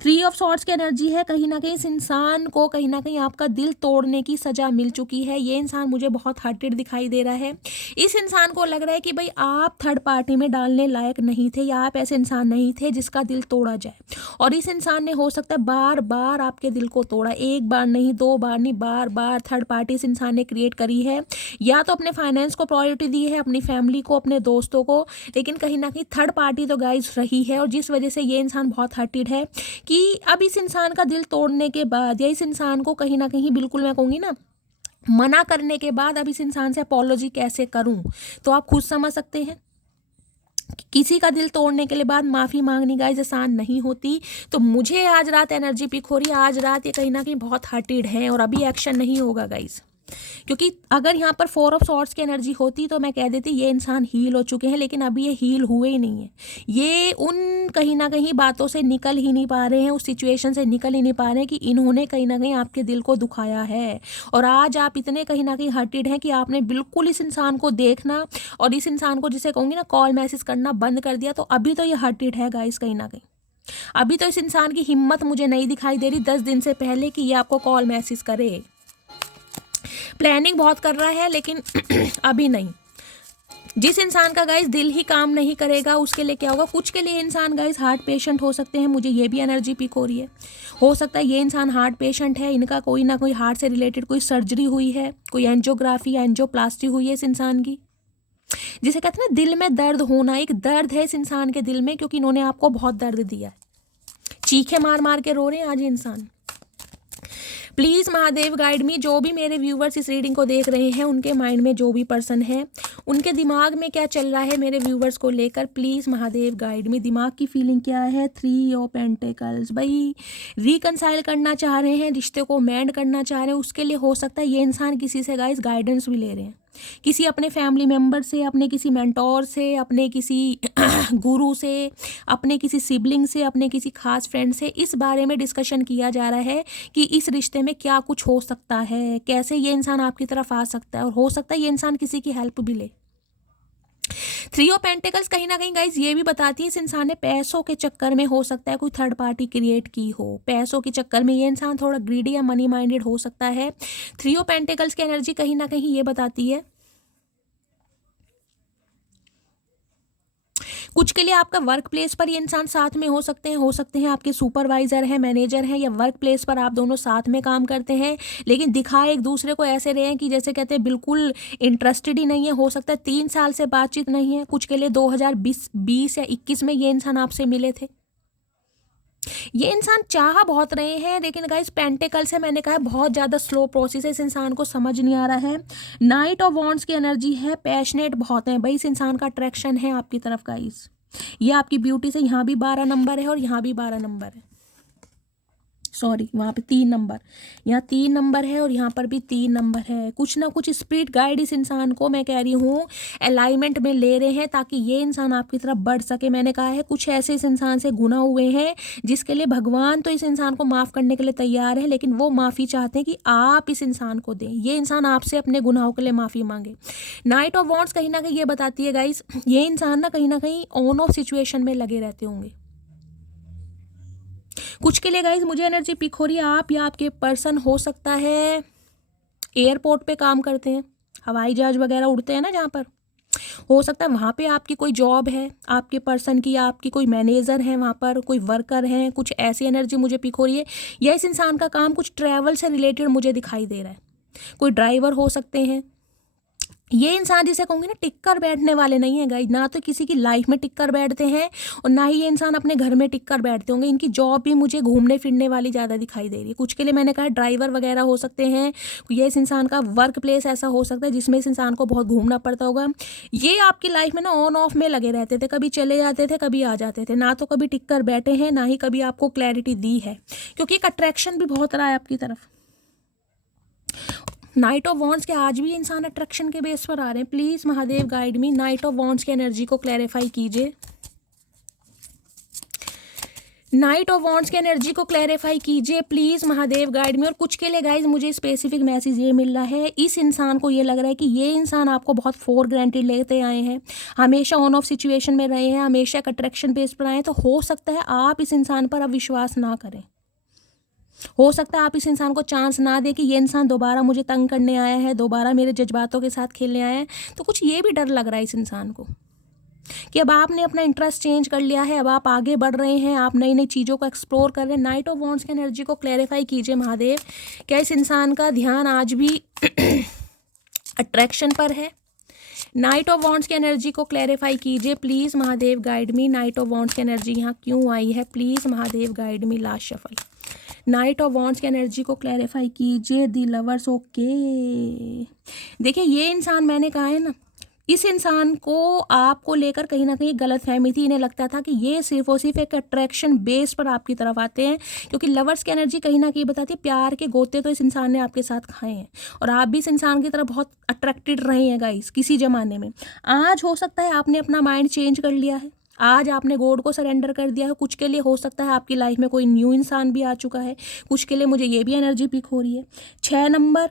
3 ऑफ सॉर्ड्स की एनर्जी है। कहीं ना कहीं इस इंसान को कहीं ना कहीं आपका दिल तोड़ने की सजा मिल चुकी है। ये इंसान मुझे बहुत हर्टेड दिखाई दे रहा है। इस इंसान को लग रहा है कि भाई आप थर्ड पार्टी में डालने लायक नहीं थे, या आप ऐसे इंसान नहीं थे जिसका दिल तोड़ा जाए। और इस इंसान ने हो सकता है बार बार आपके दिल को तोड़ा, 1 बार नहीं, 2 बार नहीं, बार बार थर्ड पार्टी इस इंसान ने क्रिएट करी है। या तो अपने फाइनेंस को प्रायोरिटी दी है, अपनी फैमिली को, अपने दोस्तों को, लेकिन कहीं ना कहीं थर्ड पार्टी तो गाइज रही है। और जिस वजह से ये इंसान बहुत हर्टेड है कि अब इस इंसान का दिल तोड़ने के बाद, या इस इंसान को कहीं ना कहीं बिल्कुल मैं कहूँगी ना मना करने के बाद, अब इस इंसान से अपॉलॉजी कैसे करूं, तो आप खुद समझ सकते हैं। किसी का दिल तोड़ने के लिए बाद माफ़ी मांगनी गाइस आसान नहीं होती। तो मुझे आज रात एनर्जी पिक हो रही है, आज रात ये कहीं ना कहीं बहुत हर्टेड है और अभी एक्शन नहीं होगा गाइस। क्योंकि अगर यहाँ पर 4 ऑफ सॉर्ड्स की एनर्जी होती तो मैं कह देती ये इंसान हील हो चुके हैं, लेकिन अभी ये हील हुए ही नहीं है। ये उन कहीं ना कहीं बातों से निकल ही नहीं पा रहे हैं, उस सिचुएशन से निकल ही नहीं पा रहे हैं कि इन्होंने कहीं ना कहीं आपके दिल को दुखाया है। और आज आप इतने कहीं ना कहीं हर्टेड हैं कि आपने बिल्कुल इस इंसान को देखना और इस इंसान को जिसे कहूँगी ना कॉल मैसेज करना बंद कर दिया। तो अभी तो ये हर्टेड है गाइस कहीं ना कहीं। अभी तो इस इंसान की हिम्मत मुझे नहीं दिखाई दे रही 10 दिन से पहले कि ये आपको कॉल मैसेज करे। प्लानिंग बहुत कर रहा है लेकिन अभी नहीं। जिस इंसान का गाइस दिल ही काम नहीं करेगा उसके लिए क्या होगा। कुछ के लिए इंसान गाइस हार्ट पेशेंट हो सकते हैं, मुझे ये भी एनर्जी पिक हो रही है। हो सकता है ये इंसान हार्ट पेशेंट है, इनका कोई ना कोई हार्ट से रिलेटेड कोई सर्जरी हुई है, कोई एंजियोग्राफी या एंजियोप्लास्टी हुई है इस इंसान की। जिसे कहते हैं ना दिल में दर्द होना, एक दर्द है इस इंसान के दिल में, क्योंकि इन्होंने आपको बहुत दर्द दिया है। चीखे मार मार के रो रहे हैं आज इंसान। प्लीज़ महादेव गाइड मी, जो भी मेरे व्यूवर्स इस रीडिंग को देख रहे हैं, उनके माइंड में जो भी पर्सन है, उनके दिमाग में क्या चल रहा है मेरे व्यूवर्स को लेकर। प्लीज़ महादेव गाइड मी, दिमाग की फीलिंग क्या है। 3 ऑफ पेंटिकल्स। भाई रिकनसाइल करना चाह रहे हैं, रिश्ते को मेंड करना चाह रहे हैं। उसके लिए हो सकता है ये इंसान किसी से गाइस गाइडेंस भी ले रहे हैं, किसी अपने फैमिली मेम्बर से, अपने किसी मेंटोर से, अपने किसी गुरु से, अपने किसी सिबलिंग से, अपने किसी खास फ्रेंड से। इस बारे में डिस्कशन किया जा रहा है कि इस रिश्ते में क्या कुछ हो सकता है, कैसे ये इंसान आपकी तरफ आ सकता है, और हो सकता है ये इंसान किसी की हेल्प भी ले। 3 ऑफ पेंटिकल्स कहीं ना कहीं गाइज ये भी बताती है इस इंसान ने पैसों के चक्कर में हो सकता है कोई थर्ड पार्टी क्रिएट की हो। पैसों के चक्कर में ये इंसान थोड़ा ग्रीडी या मनी माइंडेड हो सकता है। 3 ऑफ पेंटिकल्स की एनर्जी कहीं ना कहीं ये बताती है कुछ के लिए आपका वर्क प्लेस पर ये इंसान साथ में हो सकते हैं आपके सुपरवाइजर हैं, मैनेजर हैं, या वर्क प्लेस पर आप दोनों साथ में काम करते हैं, लेकिन दिखाए एक दूसरे को ऐसे रहे हैं कि जैसे कहते हैं बिल्कुल इंटरेस्टेड ही नहीं है। हो सकता है 3 साल से बातचीत नहीं है। कुछ के लिए 2020 या 21 में ये इंसान आपसे मिले थे। ये इंसान चाह बहुत रहे हैं, लेकिन गाइस पेंटिकल से मैंने कहा बहुत ज़्यादा स्लो प्रोसेस है, इस इंसान को समझ नहीं आ रहा है। नाइट ऑफ वॉन्ड्स की एनर्जी है, पैशनेट बहुत है भाई, इस इंसान का अट्रैक्शन है आपकी तरफ गाइस। ये आपकी ब्यूटी से यहाँ भी 12 नंबर है और यहाँ भी 12 नंबर है। सॉरी वहाँ पे 3 नंबर, यहाँ 3 नंबर है और यहाँ पर भी 3 नंबर है। कुछ ना कुछ स्पिरिट गाइड इस इंसान को, मैं कह रही हूँ, अलाइनमेंट में ले रहे हैं ताकि ये इंसान आपकी तरफ बढ़ सके। मैंने कहा है कुछ ऐसे इस इंसान से गुनाह हुए हैं जिसके लिए भगवान तो इस इंसान को माफ़ करने के लिए तैयार है, लेकिन वो माफ़ी चाहते हैं कि आप इस इंसान को दें, ये इंसान आपसे अपने गुनाहों के लिए माफ़ी मांगे। नाइट ऑफ वॉन्ड्स कहीं ना कहीं ये बताती है गाइस, ये इंसान ना कहीं ऑन ऑफ सिचुएशन में लगे रहते होंगे। कुछ के लिए गाइज मुझे एनर्जी पिक हो रही है, आप या आपके पर्सन हो सकता है एयरपोर्ट पे काम करते हैं, हवाई जहाज वगैरह उड़ते हैं ना जहाँ पर, हो सकता है वहाँ पे आपकी कोई जॉब है आपके पर्सन की, या आपकी कोई मैनेजर है वहाँ पर, कोई वर्कर हैं, कुछ ऐसी एनर्जी मुझे पिक हो रही है। या इस इंसान का काम कुछ ट्रैवल से रिलेटेड मुझे दिखाई दे रहा है, कोई ड्राइवर हो सकते हैं। ये इंसान जिसे कहूँगी ना टिक कर बैठने वाले नहीं है गाइस, ना तो किसी की लाइफ में टिक कर बैठते हैं और ना ही ये इंसान अपने घर में टिक कर बैठते होंगे। इनकी जॉब भी मुझे घूमने फिरने वाली ज़्यादा दिखाई दे रही है। कुछ के लिए मैंने कहा ड्राइवर वगैरह हो सकते हैं, ये इस इंसान का वर्क प्लेस ऐसा हो सकता है जिसमें इस इंसान को बहुत घूमना पड़ता होगा। ये आपकी लाइफ में ना ऑन ऑफ में लगे रहते थे, कभी चले जाते थे कभी आ जाते थे, ना तो कभी टिक कर बैठे हैं ना ही कभी आपको क्लैरिटी दी है, क्योंकि एक अट्रैक्शन भी बहुत रहा है आपकी तरफ। नाइट ऑफ वॉन्ड्स के आज भी इंसान अट्रैक्शन के बेस पर आ रहे हैं। Please Mahadev guide me, night of wands की एनर्जी को क्लैरिफाई कीजिए, नाइट ऑफ वॉन्ड्स की एनर्जी को क्लैरिफाई कीजिए प्लीज़ महादेव गाइड मी। और कुछ के लिए गाइज मुझे स्पेसिफिक मैसेज ये मिल रहा है, इस इंसान को ये लग रहा है कि ये इंसान आपको बहुत फॉर ग्रांटेड लेते आए हैं, हमेशा ऑन ऑफ सिचुएशन में रहे हैं, हमेशा एक अट्रैक्शन बेस पर आए हैं। तो हो सकता है आप इस इंसान पर अब विश्वास ना करें, हो सकता है आप इस इंसान को चांस ना दें कि ये इंसान दोबारा मुझे तंग करने आया है, दोबारा मेरे जज्बातों के साथ खेलने आया है। तो कुछ ये भी डर लग रहा है इस इंसान को कि अब आपने अपना इंटरेस्ट चेंज कर लिया है, अब आप आगे बढ़ रहे हैं, आप नई नई चीज़ों को एक्सप्लोर कर रहे हैं। नाइट ऑफ वॉन्ड्स की एनर्जी को क्लैरिफाई कीजिए महादेव, क्या इस इंसान का ध्यान आज भी अट्रैक्शन पर है? नाइट ऑफ वॉन्ड्स की एनर्जी को क्लैरिफाई कीजिए please Mahadev guide me. Night of wands की एनर्जी यहाँ क्यों आई है, please Mahadev guide me. Last shuffle, night of wands की एनर्जी को क्लैरिफाई कीजिए। दी लवर्स, ओके। देखिए ये इंसान, मैंने कहा है ना, इस इंसान को आपको लेकर कहीं ना कहीं गलत फहमी थी। इन्हें लगता था कि ये सिर्फ और सिर्फ एक अट्रैक्शन बेस पर आपकी तरफ आते हैं, क्योंकि लवर्स की एनर्जी कहीं ना कहीं बताती है प्यार के गोते तो इस इंसान ने आपके साथ खाए हैं और आप भी इस इंसान की तरफ बहुत अट्रैक्टेड रहे हैं गाइस किसी ज़माने में। आज हो सकता है आपने अपना माइंड चेंज कर लिया है, आज आपने गॉड को सरेंडर कर दिया है। कुछ के लिए हो सकता है आपकी लाइफ में कोई न्यू इंसान भी आ चुका है, कुछ के लिए मुझे ये भी एनर्जी पिक हो रही है। 6 नंबर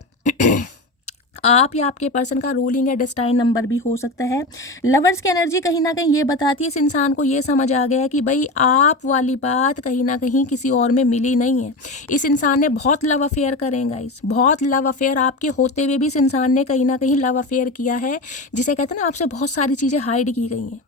आप या आपके पर्सन का रूलिंग या डेस्टाइन नंबर भी हो सकता है। लवर्स की एनर्जी कहीं ना कहीं ये बताती है इस इंसान को ये समझ आ गया है कि भाई आप वाली बात कहीं ना कहीं किसी और में मिली नहीं है। इस इंसान ने बहुत लव अफेयर करें गाइस, बहुत लव अफेयर आपके होते हुए भी इस इंसान ने कहीं ना कहीं लव अफेयर किया है, जिसे कहते हैं ना आपसे बहुत सारी चीज़ें हाइड की गई हैं।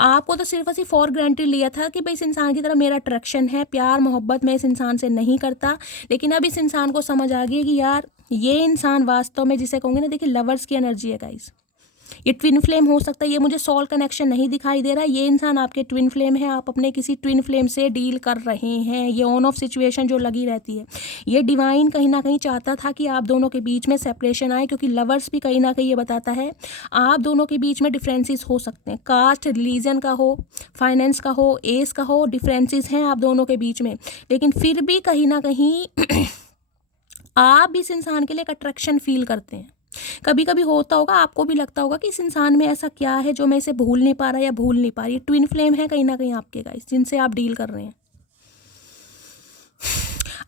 आपको तो सिर्फ ऐसी फॉर ग्रांटेड लिया था कि भाई इस इंसान की तरह मेरा अट्रैक्शन है, प्यार मोहब्बत मैं इस इंसान से नहीं करता, लेकिन अब इस इंसान को समझ आ गई कि यार ये इंसान वास्तव में, जिसे कहूँगी ना, देखिए लवर्स की एनर्जी है गाइस, ये ट्विन फ्लेम हो सकता है। ये मुझे सोल कनेक्शन नहीं दिखाई दे रहा, ये इंसान आपके ट्विन फ्लेम है, आप अपने किसी ट्विन फ्लेम से डील कर रहे हैं। ये ऑन ऑफ सिचुएशन जो लगी रहती है, ये डिवाइन कहीं ना कहीं चाहता था कि आप दोनों के बीच में सेपरेशन आए, क्योंकि लवर्स भी कहीं ना कहीं ये बताता है आप दोनों के बीच में डिफरेंसेस हो सकते हैं, कास्ट रिलीजन का हो, फाइनेंस का हो, एज का हो, डिफरेंसेस हैं आप दोनों के बीच में, लेकिन फिर भी कहीं ना कहीं आप इस इंसान के लिए एक अट्रैक्शन फील करते हैं। कभी कभी होता होगा, आपको भी लगता होगा कि इस इंसान में ऐसा क्या है जो मैं इसे भूल नहीं पा रहा या भूल नहीं पा रही। ट्विन फ्लेम है कहीं ना कहीं आपके गाइस, जिनसे आप डील कर रहे हैं।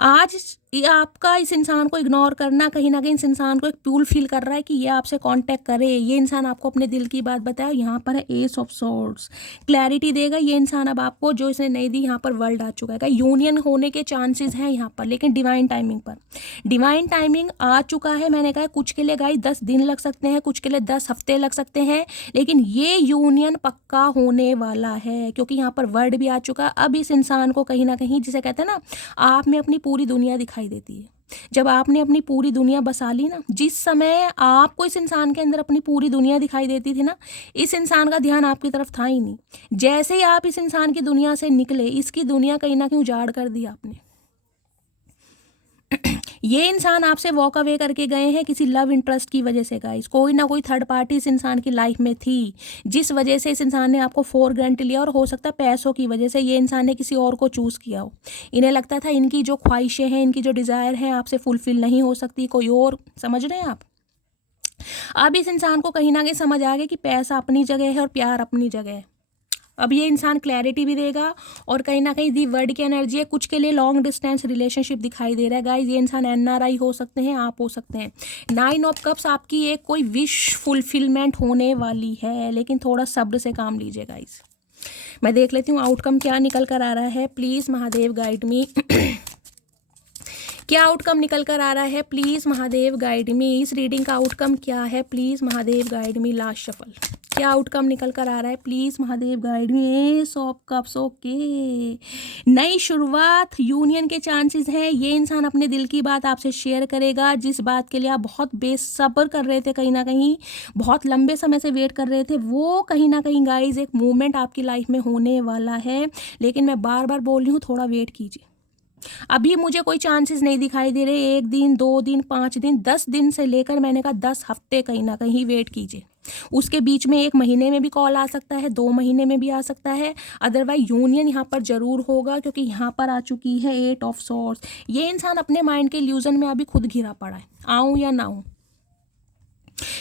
आज ये आपका इस इंसान को इग्नोर करना कहीं ना कहीं इस इंसान को एक पुल फील कर रहा है कि ये आपसे कांटेक्ट करे, ये इंसान आपको अपने दिल की बात बताए। यहाँ पर है एस ऑफ सॉर्ड्स, क्लैरिटी देगा ये इंसान अब आपको, जो इसने नहीं दी। यहाँ पर वर्ल्ड आ चुका है, यूनियन होने के चांसेस हैं यहाँ पर, लेकिन डिवाइन टाइमिंग पर। डिवाइन टाइमिंग आ चुका है। मैंने कहा कुछ के लिए गाइस 10 दिन लग सकते हैं, कुछ के लिए 10 हफ्ते लग सकते हैं, लेकिन ये यूनियन पक्का होने वाला है, क्योंकि यहाँ पर वर्ड भी आ चुका है। अब इस इंसान को कहीं ना कहीं, जिसे कहते हैं ना, आप में अपनी पूरी दुनिया दिखाई देती है। जब आपने अपनी पूरी दुनिया बसा ली ना, जिस समय आपको इस इंसान के अंदर अपनी पूरी दुनिया दिखाई देती थी ना, इस इंसान का ध्यान आपकी तरफ था ही नहीं। जैसे ही आप इस इंसान की दुनिया से निकले, इसकी दुनिया कहीं ना कहीं उजाड़ कर दी आपने। ये इंसान आपसे वॉक अवे करके गए हैं किसी लव इंटरेस्ट की वजह से गाइस। कोई ना कोई थर्ड पार्टी इस इंसान की लाइफ में थी, जिस वजह से इस इंसान ने आपको फॉर ग्रांटेड लिया, और हो सकता है पैसों की वजह से ये इंसान ने किसी और को चूज़ किया हो। इन्हें लगता था इनकी जो ख्वाहिशें हैं, इनकी जो डिज़ायर है आपसे फुलफिल नहीं हो सकती, कोई और, समझ रहे हैं आप। अब इस इंसान को कहीं ना कहीं समझ आ गया कि पैसा अपनी जगह है और प्यार अपनी जगह है। अब ये इंसान क्लैरिटी भी देगा, और कहीं ना कहीं दी वर्ड की एनर्जी है, कुछ के लिए लॉन्ग डिस्टेंस रिलेशनशिप दिखाई दे रहा है गाइज। ये इंसान एनआरआई हो सकते हैं, आप हो सकते हैं। 9 ऑफ कप्स, आपकी एक कोई विश फुलफिलमेंट होने वाली है, लेकिन थोड़ा सब्र से काम लीजिए गाइज। मैं देख लेती हूँ आउटकम क्या निकल कर आ रहा है। प्लीज़ महादेव गाइड मी। क्या आउटकम निकल कर आ रहा है, प्लीज़ महादेव गाइड मी। इस रीडिंग का आउटकम क्या है, please Mahadev guide me. Last shuffle, क्या आउटकम निकल कर आ रहा है, please Mahadev guide me. S of cups, okay. नई शुरुआत, यूनियन के चांसेस हैं। ये इंसान अपने दिल की बात आपसे शेयर करेगा, जिस बात के लिए आप बहुत बेसब्र कर रहे थे, कहीं ना कहीं बहुत लंबे समय से वेट कर रहे थे, वो कहीं ना कहीं गाइज एक मूवमेंट आपकी लाइफ में होने वाला है। लेकिन मैं बार बार बोल रही हूँ, थोड़ा वेट कीजिए। अभी मुझे कोई चांसेस नहीं दिखाई दे रहे। 1 दिन, 2 दिन, 5 दिन, 10 दिन से लेकर मैंने कहा 10 हफ्ते कहीं ना कहीं वेट कीजिए। उसके बीच में 1 महीने में भी कॉल आ सकता है, 2 महीने में भी आ सकता है। अदरवाइज यूनियन यहाँ पर जरूर होगा, क्योंकि यहाँ पर आ चुकी है 8 ऑफ सॉर्ड्स। ये इंसान अपने माइंड के इल्यूजन में अभी खुद घिरा पड़ा है, आऊँ या ना आऊँ।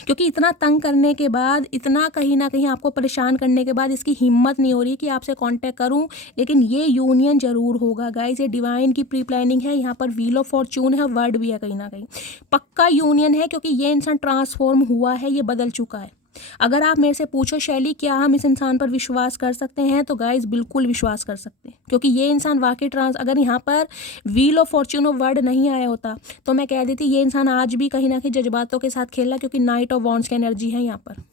क्योंकि इतना तंग करने के बाद, इतना कहीं ना कहीं आपको परेशान करने के बाद इसकी हिम्मत नहीं हो रही कि आपसे कांटेक्ट करूं। लेकिन ये यूनियन जरूर होगा गाइस। ये डिवाइन की प्री प्लानिंग है, यहाँ पर व्हील ऑफ फॉर्च्यून है, वर्ड भी है, कहीं ना कहीं पक्का यूनियन है। क्योंकि ये इंसान ट्रांसफॉर्म हुआ है, ये बदल चुका है। अगर आप मेरे से पूछो शैली क्या हम इस इंसान पर विश्वास कर सकते हैं, तो गाइस बिल्कुल विश्वास कर सकते हैं। क्योंकि ये इंसान वाकई अगर यहाँ पर wheel of Fortune of word नहीं आया होता, तो मैं कह देती ये इंसान आज भी कहीं ना कहीं जज्बातों के साथ खेल रहा, क्योंकि नाइट ऑफ वॉन्ड्स की एनर्जी है यहाँ पर।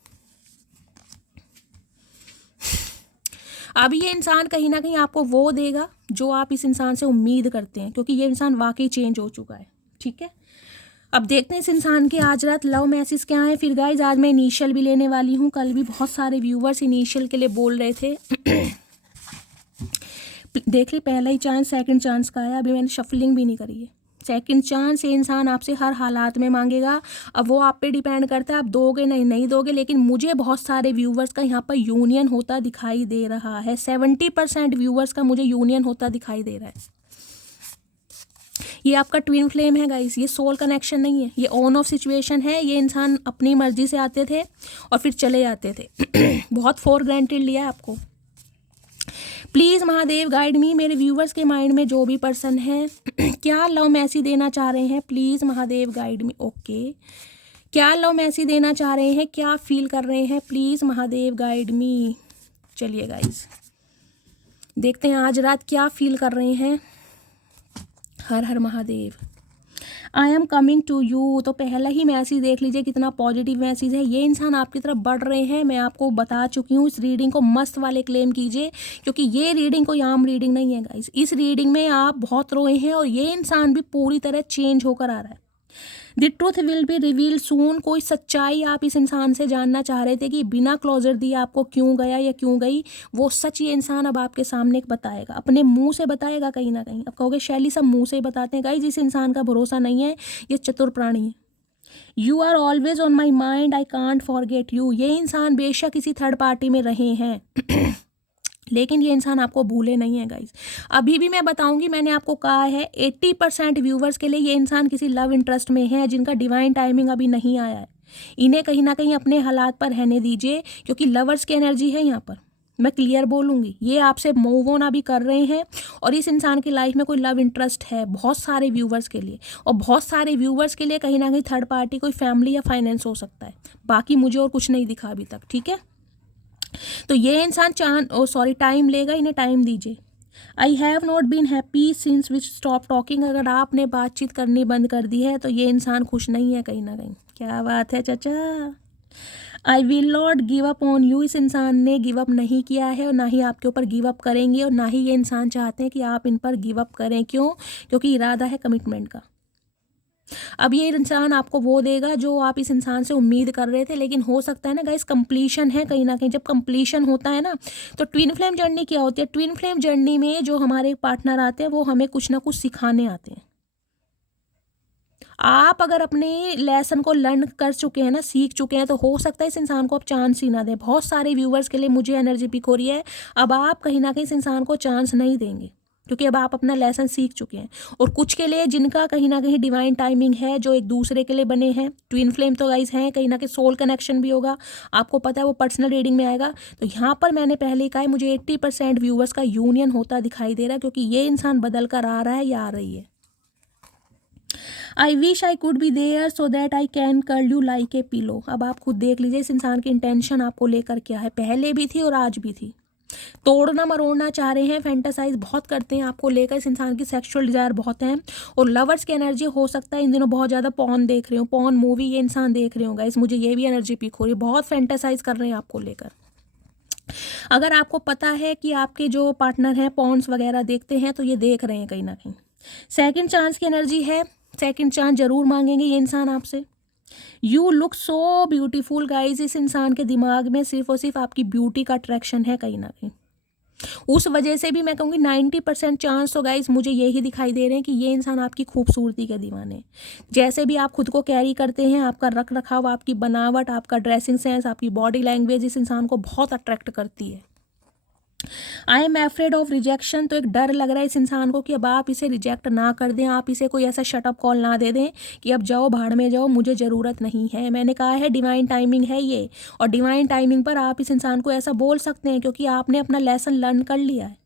अब ये इंसान कहीं ना कहीं आपको वो देगा जो आप इस इंसान से उम्मीद करते हैं, क्योंकि ये इंसान वाकई चेंज हो चुका है। ठीक है, अब देखते हैं इस इंसान के आज रात लव मैसेज क्या है। फिर गाइज आज मैं इनिशियल भी लेने वाली हूँ। कल भी बहुत सारे व्यूवर्स इनिशियल के लिए बोल रहे थे। देख ली, पहला ही चांस सेकंड चांस का है। अभी मैंने शफलिंग भी नहीं करी है। सेकंड चांस ये इंसान आपसे हर हालात में मांगेगा। अब वो आप पे डिपेंड करता है, आप दोगे नहीं दोगे। लेकिन मुझे बहुत सारे व्यूवर्स का यहाँ पर यूनियन होता दिखाई दे रहा है। 70% व्यूवर्स का मुझे यूनियन होता दिखाई दे रहा है। ये आपका ट्विन फ्लेम है गाइस, ये सोल कनेक्शन नहीं है, ये ऑन ऑफ सिचुएशन है। ये इंसान अपनी मर्जी से आते थे और फिर चले जाते थे। बहुत फॉर ग्रांटेड लिया है आपको। प्लीज़ महादेव गाइड मी। मेरे व्यूवर्स के माइंड में जो भी पर्सन है क्या लव मैसेज देना चाह रहे हैं, please Mahadev guide me. Okay, क्या लव मैसेज देना चाह रहे हैं, क्या फील कर रहे हैं, प्लीज़ महादेव गाइड मी। चलिए गाइस देखते हैं आज रात क्या फील कर रहे हैं। हर हर Mahadev. I am coming to you. तो पहला ही मैसेज देख लीजिए कितना पॉजिटिव मैसेज है। ये इंसान आपकी तरफ बढ़ रहे हैं, मैं आपको बता चुकी हूँ। इस रीडिंग को मस्त वाले क्लेम कीजिए, क्योंकि ये रीडिंग कोई आम रीडिंग नहीं है गाइस। इस रीडिंग में आप बहुत रोए हैं, और ये इंसान भी पूरी तरह चेंज होकर आ रहा है। The truth will be reveal soon. कोई सच्चाई आप इस इंसान से जानना चाह रहे थे कि बिना क्लोजर दिए आपको क्यों गया या क्यों गई, वो सच ये इंसान अब आपके सामने बताएगा, अपने मुंह से बताएगा। कहीं ना कहीं अब कहोगे शैली सब मुंह से ही बताते हैं। गाइस इस इंसान का भरोसा नहीं है, ये चतुर प्राणी है। You are always on my mind, I can't forget you. ये इंसान बेशक किसी थर्ड पार्टी में रहे हैं लेकिन ये इंसान आपको भूले नहीं है गाइज। अभी भी मैं बताऊंगी, मैंने आपको कहा है 80% व्यूवर्स के लिए ये इंसान किसी लव इंटरेस्ट में है, जिनका डिवाइन टाइमिंग अभी नहीं आया है। इन्हें कहीं ना कहीं अपने हालात पर रहने दीजिए, क्योंकि लवर्स की एनर्जी है यहाँ पर। मैं क्लियर बोलूँगी, ये आपसे मूव ऑन अभी कर रहे हैं, और इस इंसान की लाइफ में कोई लव इंटरेस्ट है बहुत सारे व्यूवर्स के लिए। और बहुत सारे व्यूवर्स के लिए कहीं ना कहीं थर्ड पार्टी, कोई फैमिली या फाइनेंस हो सकता है। बाकी मुझे और कुछ नहीं दिखा अभी तक। ठीक है, तो ये इंसान टाइम लेगा, इन्हें टाइम दीजिए। I have not been happy since which stop talking. अगर आपने बातचीत करनी बंद कर दी है तो ये इंसान खुश नहीं है कहीं ना कहीं। क्या बात है चाचा। I will not give up on you. इस इंसान ने गिव अप नहीं किया है, और ना ही आपके ऊपर गिव अप करेंगे, और ना ही ये इंसान चाहते हैं कि आप इन पर गिव अप करें। क्यों? क्योंकि इरादा है कमिटमेंट का। अब ये इंसान आपको वो देगा जो आप इस इंसान से उम्मीद कर रहे थे। लेकिन हो सकता है ना गाइस, कंप्लीशन है कहीं ना कहीं। जब कंप्लीशन होता है ना, तो ट्विन फ्लेम जर्नी क्या होती है? ट्विन फ्लेम जर्नी में जो हमारे पार्टनर आते हैं वो हमें कुछ ना कुछ सिखाने आते हैं। आप अगर अपने लेसन को लर्न कर चुके हैं ना, सीख चुके हैं, तो हो सकता है इस इंसान को आप चांस ही ना दें। बहुत सारे व्यूवर्स के लिए मुझे एनर्जी पिक हो रही है, अब आप कहीं ना कहीं इस इंसान को चांस नहीं देंगे, क्योंकि अब आप अपना लेसन सीख चुके हैं। और कुछ के लिए जिनका कहीं ना कहीं डिवाइन टाइमिंग है, जो एक दूसरे के लिए बने हैं, ट्विन फ्लेम तो गाइस हैं, कहीं ना कहीं सोल कनेक्शन भी होगा, आपको पता है वो पर्सनल रीडिंग में आएगा। तो यहाँ पर मैंने पहले ही कहा है, मुझे 80% व्यूवर्स का यूनियन होता दिखाई दे रहा है, क्योंकि ये इंसान बदल कर आ रहा है या आ रही है। I wish I could be there so that I can curl you like a pillow. अब आप खुद देख लीजिए इस इंसान की इंटेंशन आपको लेकर क्या है, पहले भी थी और आज भी थी। तोड़ना मरोड़ना चाह रहे हैं, फैंटासाइज बहुत करते हैं आपको लेकर, इस इंसान की सेक्सुअल डिजायर बहुत है। और लवर्स की एनर्जी हो सकता है इन दिनों बहुत ज़्यादा पॉर्न देख रहे हो, पॉर्न मूवी ये इंसान देख रहे हो गाइस, मुझे ये भी एनर्जी पिक हो रही है, बहुत फैंटासाइज कर रहे हैं आपको लेकर। अगर आपको पता है कि आपके जो पार्टनर हैं पॉर्न्स वगैरह देखते हैं, तो ये देख रहे हैं कहीं ना कहीं। सेकंड चांस की एनर्जी है, सेकंड चांस जरूर मांगेंगे ये इंसान आपसे। You look so beautiful guys, इस इंसान के दिमाग में सिर्फ और सिर्फ आपकी ब्यूटी का अट्रैक्शन है कहीं ना कहीं। उस वजह से भी मैं कहूँगी 90% चांस तो गाइज मुझे यही दिखाई दे रहे हैं कि ये इंसान आपकी खूबसूरती के दीवाने। जैसे भी आप खुद को कैरी करते हैं, आपका रख रखाव, आपकी बनावट, आपका ड्रेसिंग सेंस, आपकी बॉडी लैंग्वेज इस इंसान को बहुत अट्रैक्ट करती है। I am afraid of rejection, तो एक डर लग रहा है इस इंसान को कि अब आप इसे रिजेक्ट ना कर दें, आप इसे कोई ऐसा शटअप कॉल ना दे दें कि अब जाओ भाड़ में जाओ, मुझे ज़रूरत नहीं है। मैंने कहा है डिवाइन टाइमिंग है ये, और डिवाइन टाइमिंग पर आप इस इंसान को ऐसा बोल सकते हैं, क्योंकि आपने अपना लेसन लर्न कर लिया है।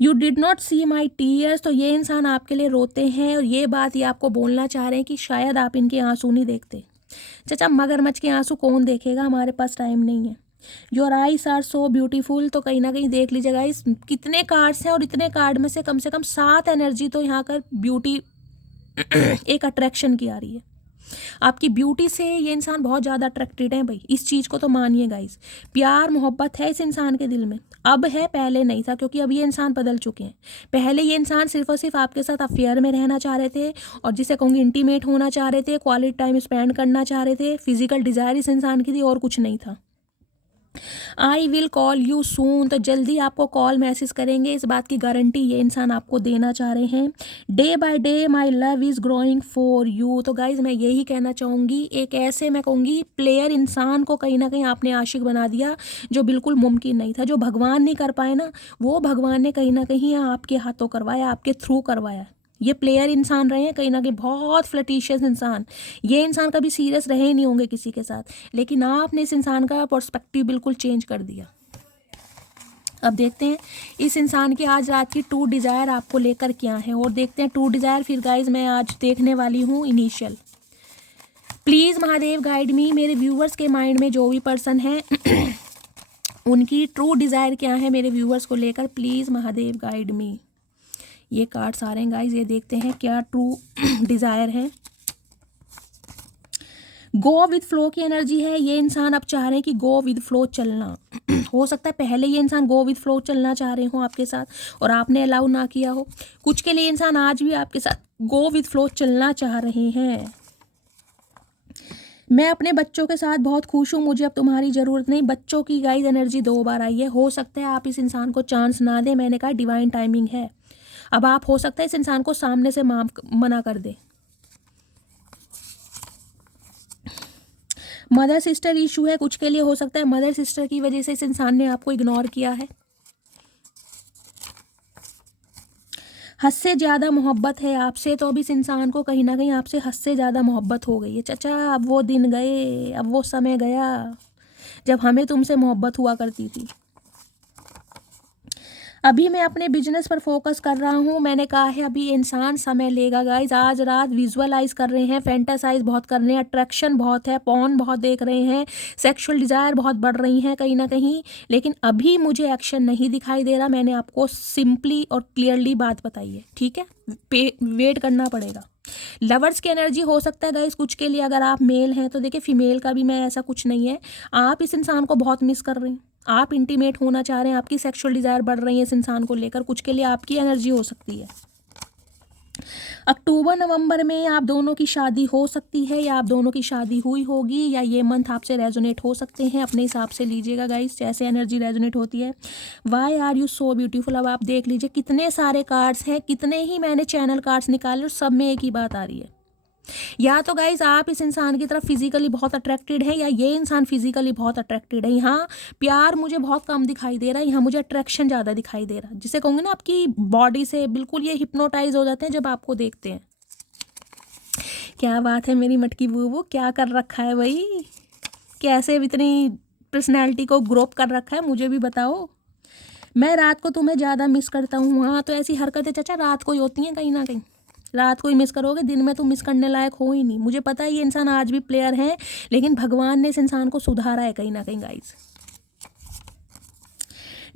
You did not see my tears, तो ये इंसान आपके लिए रोते हैं, और ये बात ये आपको बोलना चाह रहे हैं कि शायद आप इनके आंसू नहीं देखते। चाचा मगरमच्छ के आंसू कौन देखेगा, हमारे पास टाइम नहीं है। Your eyes are so beautiful, तो कहीं ना कहीं देख लीजिएगा इस कितने कार्ड्स हैं, और इतने कार्ड में से कम 7 एनर्जी तो यहाँ कर ब्यूटी एक अट्रैक्शन की आ रही है। आपकी ब्यूटी से ये इंसान बहुत ज़्यादा अट्रैक्टेड है भाई, इस चीज़ को तो मानिए गाइस। प्यार मोहब्बत है इस इंसान के दिल में, अब है, पहले नहीं था, क्योंकि अब ये इंसान बदल चुके हैं। पहले ये इंसान सिर्फ और सिर्फ आपके साथ अफेयर में रहना चाह रहे थे, और जिसे कहूँगी इंटीमेट होना चाह रहे थे, क्वालिटी टाइम स्पेंड करना चाह रहे थे, फिजिकल डिज़ायर इस इंसान की थी, और कुछ नहीं था। I will call you soon, तो जल्दी आपको कॉल मैसेज करेंगे, इस बात की गारंटी ये इंसान आपको देना चाह रहे हैं। Day by day my love is growing for you, तो गाइज मैं यही कहना चाहूँगी, एक ऐसे मैं कहूँगी प्लेयर इंसान को कहीं ना कहीं आपने आशिक बना दिया, जो बिल्कुल मुमकिन नहीं था। जो भगवान नहीं कर पाए ना, वो भगवान ने कहीं ना कहीं आपके हाथों करवाया, आपके थ्रू करवाया। ये प्लेयर इंसान रहे हैं कहीं ना कहीं, बहुत फ्लर्टिशियस इंसान। ये इंसान कभी सीरियस रहे ही नहीं होंगे किसी के साथ, लेकिन आपने इस इंसान का पर्सपेक्टिव बिल्कुल चेंज कर दिया। अब देखते हैं इस इंसान की आज रात की ट्रू डिज़ायर आपको लेकर क्या है, और देखते हैं ट्रू डिज़ायर। फिर गाइज मैं आज देखने वाली हूँ इनिशियल। प्लीज़ महादेव गाइड मी, मेरे व्यूवर्स के माइंड में जो भी पर्सन है उनकी ट्रू डिज़ायर क्या है मेरे व्यूवर्स को लेकर, प्लीज़ महादेव गाइड मी। ये कार्ड्स आ रहे हैं गाइज, ये देखते हैं क्या ट्रू डिज़ायर है। गो विद फ्लो की एनर्जी है, ये इंसान अब चाह रहे हैं कि गो विद फ्लो चलना। हो सकता है पहले ये इंसान गो विद फ्लो चलना चाह रहे हो आपके साथ, और आपने अलाउ ना किया हो। कुछ के लिए इंसान आज भी आपके साथ गो विद फ्लो चलना चाह रहे हैं। मैं अपने बच्चों के साथ बहुत खुश हूँ, मुझे अब तुम्हारी ज़रूरत नहीं। बच्चों की गाइज एनर्जी 2 बार आई है। हो सकता है आप इस इंसान को चांस ना दें, मैंने कहा डिवाइन टाइमिंग है। अब आप हो सकता है इस इंसान को सामने से मना कर दे। मदर सिस्टर इशू है कुछ के लिए, हो सकता है मदर सिस्टर की वजह से इस इंसान ने आपको इग्नोर किया है। हद से ज़्यादा मोहब्बत है आपसे, तो अब इस इंसान को कहीं ना कहीं आपसे हद से ज़्यादा मोहब्बत हो गई है। चाचा अब वो दिन गए, अब वो समय गया जब हमें तुमसे मोहब्बत हुआ करती थी। अभी मैं अपने बिजनेस पर फोकस कर रहा हूँ, मैंने कहा है अभी इंसान समय लेगा गाइज। आज रात विजुअलाइज कर रहे हैं, फैंटासाइज बहुत कर रहे हैं, अट्रैक्शन बहुत है, पॉर्न बहुत देख रहे हैं, सेक्सुअल डिज़ायर बहुत बढ़ रही हैं कहीं ना कहीं, लेकिन अभी मुझे एक्शन नहीं दिखाई दे रहा। मैंने आपको सिंपली और क्लियरली बात बताई है, ठीक है, वेट करना पड़ेगा। लवर्स की एनर्जी हो सकता है गाइस कुछ के लिए, अगर आप मेल हैं तो देखिए फीमेल का भी मैं ऐसा कुछ नहीं है, आप इस इंसान को बहुत मिस कर रहे हैं, आप इंटीमेट होना चाह रहे हैं, आपकी सेक्सुअल डिज़ायर बढ़ रही है इस इंसान को लेकर, कुछ के लिए आपकी एनर्जी हो सकती है। अक्टूबर नवंबर में आप दोनों की शादी हो सकती है या आप दोनों की शादी हुई होगी, या ये मंथ आपसे रेजोनेट हो सकते हैं, अपने हिसाब से लीजिएगा गाइस जैसे एनर्जी रेजोनेट होती है। Why are you so beautiful, अब आप देख लीजिए कितने सारे कार्ड्स हैं, कितने ही मैंने चैनल कार्ड्स निकाले और सब में एक ही बात आ रही है, या तो गाइज आप इस इंसान की तरफ फिजिकली बहुत अट्रैक्टेड है या ये इंसान फिजिकली बहुत अट्रैक्टेड है। यहाँ प्यार मुझे बहुत कम दिखाई दे रहा है, यहाँ मुझे अट्रैक्शन ज़्यादा दिखाई दे रहा है, जिसे कहूँगी ना आपकी बॉडी से बिल्कुल ये हिप्नोटाइज हो जाते हैं जब आपको देखते हैं। क्या बात है मेरी मटकी बूबू, क्या कर रखा है भाई, कैसे इतनी पर्सनैलिटी को ग्रोप कर रखा है, मुझे भी बताओ। मैं रात को तुम्हें ज़्यादा मिस करता हूँ। हाँ तो ऐसी हरकतें चाचा रात को ही होती हैं, कहीं ना कहीं रात को ही मिस करोगे, दिन में तो मिस करने लायक हो ही नहीं। मुझे पता है ये इंसान आज भी प्लेयर है, लेकिन भगवान ने इस इंसान को सुधारा है कहीं ना कहीं गाइस।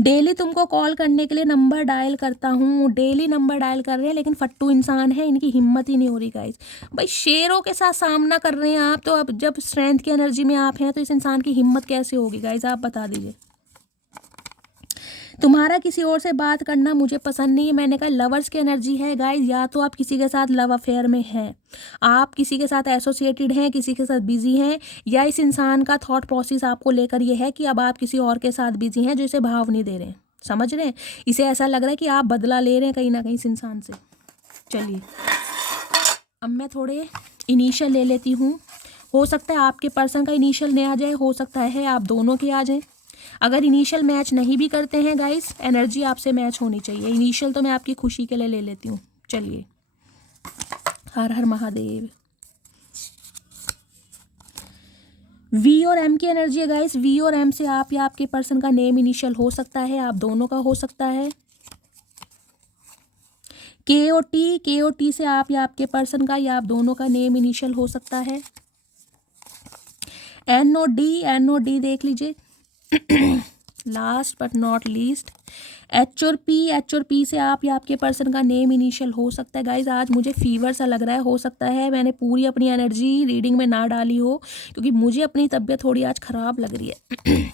डेली तुमको कॉल करने के लिए नंबर डायल करता हूँ, डेली नंबर डायल कर रहे हैं, लेकिन फट्टू इंसान है, इनकी हिम्मत ही नहीं हो रही गाइस। भाई शेरों के साथ सामना कर रहे हैं आप, तो अब जब स्ट्रेंथ की एनर्जी में आप हैं तो इस इंसान की हिम्मत कैसे होगी गाइस, आप बता दीजिए। तुम्हारा किसी और से बात करना मुझे पसंद नहीं है। मैंने कहा लवर्स की एनर्जी है गाइस, या तो आप किसी के साथ लव अफेयर में हैं, आप किसी के साथ एसोसिएटेड हैं, किसी के साथ बिजी हैं, या इस इंसान का थॉट प्रोसेस आपको लेकर ये है कि अब आप किसी और के साथ बिजी हैं जो इसे भाव नहीं दे रहे हैं, समझ रहे हैं। इसे ऐसा लग रहा है कि आप बदला ले रहे हैं कहीं ना कहीं इस इंसान से। चलिए अब मैं थोड़े इनिशियल ले लेती हूँ। हो सकता है आपके पर्सन का इनिशियल नहीं आ जाए, हो सकता है आप दोनों के आ जाए। अगर इनिशियल मैच नहीं भी करते हैं गाइस, एनर्जी आपसे मैच होनी चाहिए। इनिशियल तो मैं आपकी खुशी के लिए ले लेती हूँ। चलिए हर हर महादेव। वी और एम की एनर्जी है गाइस। वी और एम से आप या आपके पर्सन का नेम इनिशियल हो सकता है, आप दोनों का हो सकता है। के ओ टी से आप या आपके पर्सन का या आप दोनों का नेम इनिशियल हो सकता है। एन ओ डी देख लीजिए। Last but not least H और पी से आप या आपके पर्सन का नेम इनिशियल हो सकता है। गाइज आज मुझे फीवर सा लग रहा है, हो सकता है मैंने पूरी अपनी एनर्जी रीडिंग में ना डाली हो, क्योंकि मुझे अपनी तबीयत थोड़ी आज ख़राब लग रही है।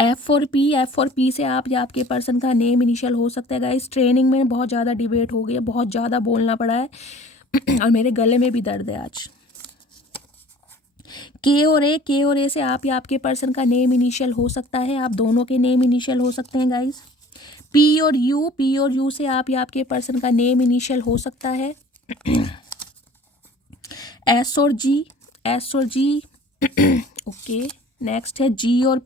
एफ और पी से आप या आपके पर्सन का नेम इनिशियल हो सकता है। गाइज ट्रेनिंग में बहुत ज़्यादा डिबेट हो गई है, बहुत ज़्यादा बोलना पड़ा है और मेरे गले में भी दर्द है आज। के और ए से आप या आपके पर्सन का नेम इनिशियल हो सकता है, आप दोनों के नेम इनिशियल हो सकते हैं गाइस। पी और यू से आप या आपके पर्सन का नेम इनिशियल हो सकता है। एस और जी ओके। नेक्स्ट है जी और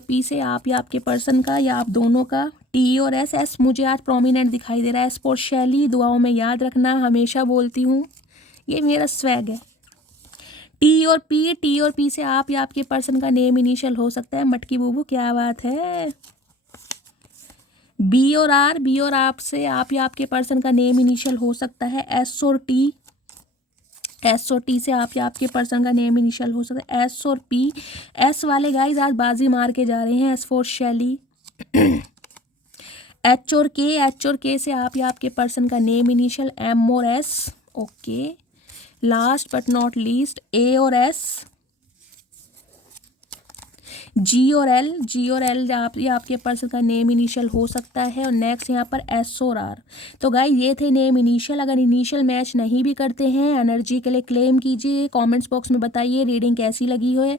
पी से आप या आपके पर्सन का या आप दोनों का। टी और एस मुझे आज प्रोमिनेंट दिखाई दे रहा है। एस फॉर शैली, दुआओं में याद रखना, हमेशा बोलती हूँ, ये मेरा स्वैग है। टी और पी से आप या आपके पर्सन का नेम इनिशियल हो सकता है। मटकी बूबू क्या बात है। बी और आर से आप या आपके पर्सन का नेम इनिशियल हो सकता है। एस और टी से आप या आपके पर्सन का नेम इनिशियल हो सकता है। एस और पी, एस वाले गाइस आज बाजी मार के जा रहे हैं। एस फॉर शैली। एच और के से आप या आपके पर्सन का नेम इनिशियल। एम और S okay. Last but not least A और एस। जी और एल आप या आपके पर्सन का नेम इनिशियल हो सकता है। और नेक्स्ट यहाँ पर एस और आर। तो गाइस ये थे नेम इनिशियल। अगर इनिशियल मैच नहीं भी करते हैं, एनर्जी के लिए क्लेम कीजिए, कमेंट्स बॉक्स में बताइए रीडिंग कैसी लगी हो।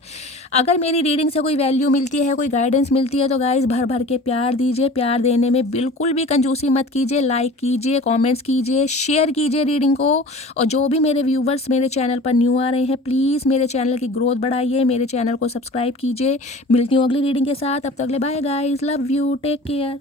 अगर मेरी रीडिंग से कोई वैल्यू मिलती है, कोई गाइडेंस मिलती है, तो गाइस भर भर के प्यार दीजिए। प्यार देने में बिल्कुल भी कंजूसी मत कीजिए। लाइक कीजिए, कॉमेंट्स कीजिए, शेयर कीजिए रीडिंग को। और जो भी मेरे व्यूवर्स मेरे चैनल पर न्यू आ रहे हैं, प्लीज़ मेरे चैनल की ग्रोथ बढ़ाइए, मेरे चैनल को सब्सक्राइब कीजिए। मिलती हूँ अगली रीडिंग के साथ, अब तक ले bye guys, love you, take care.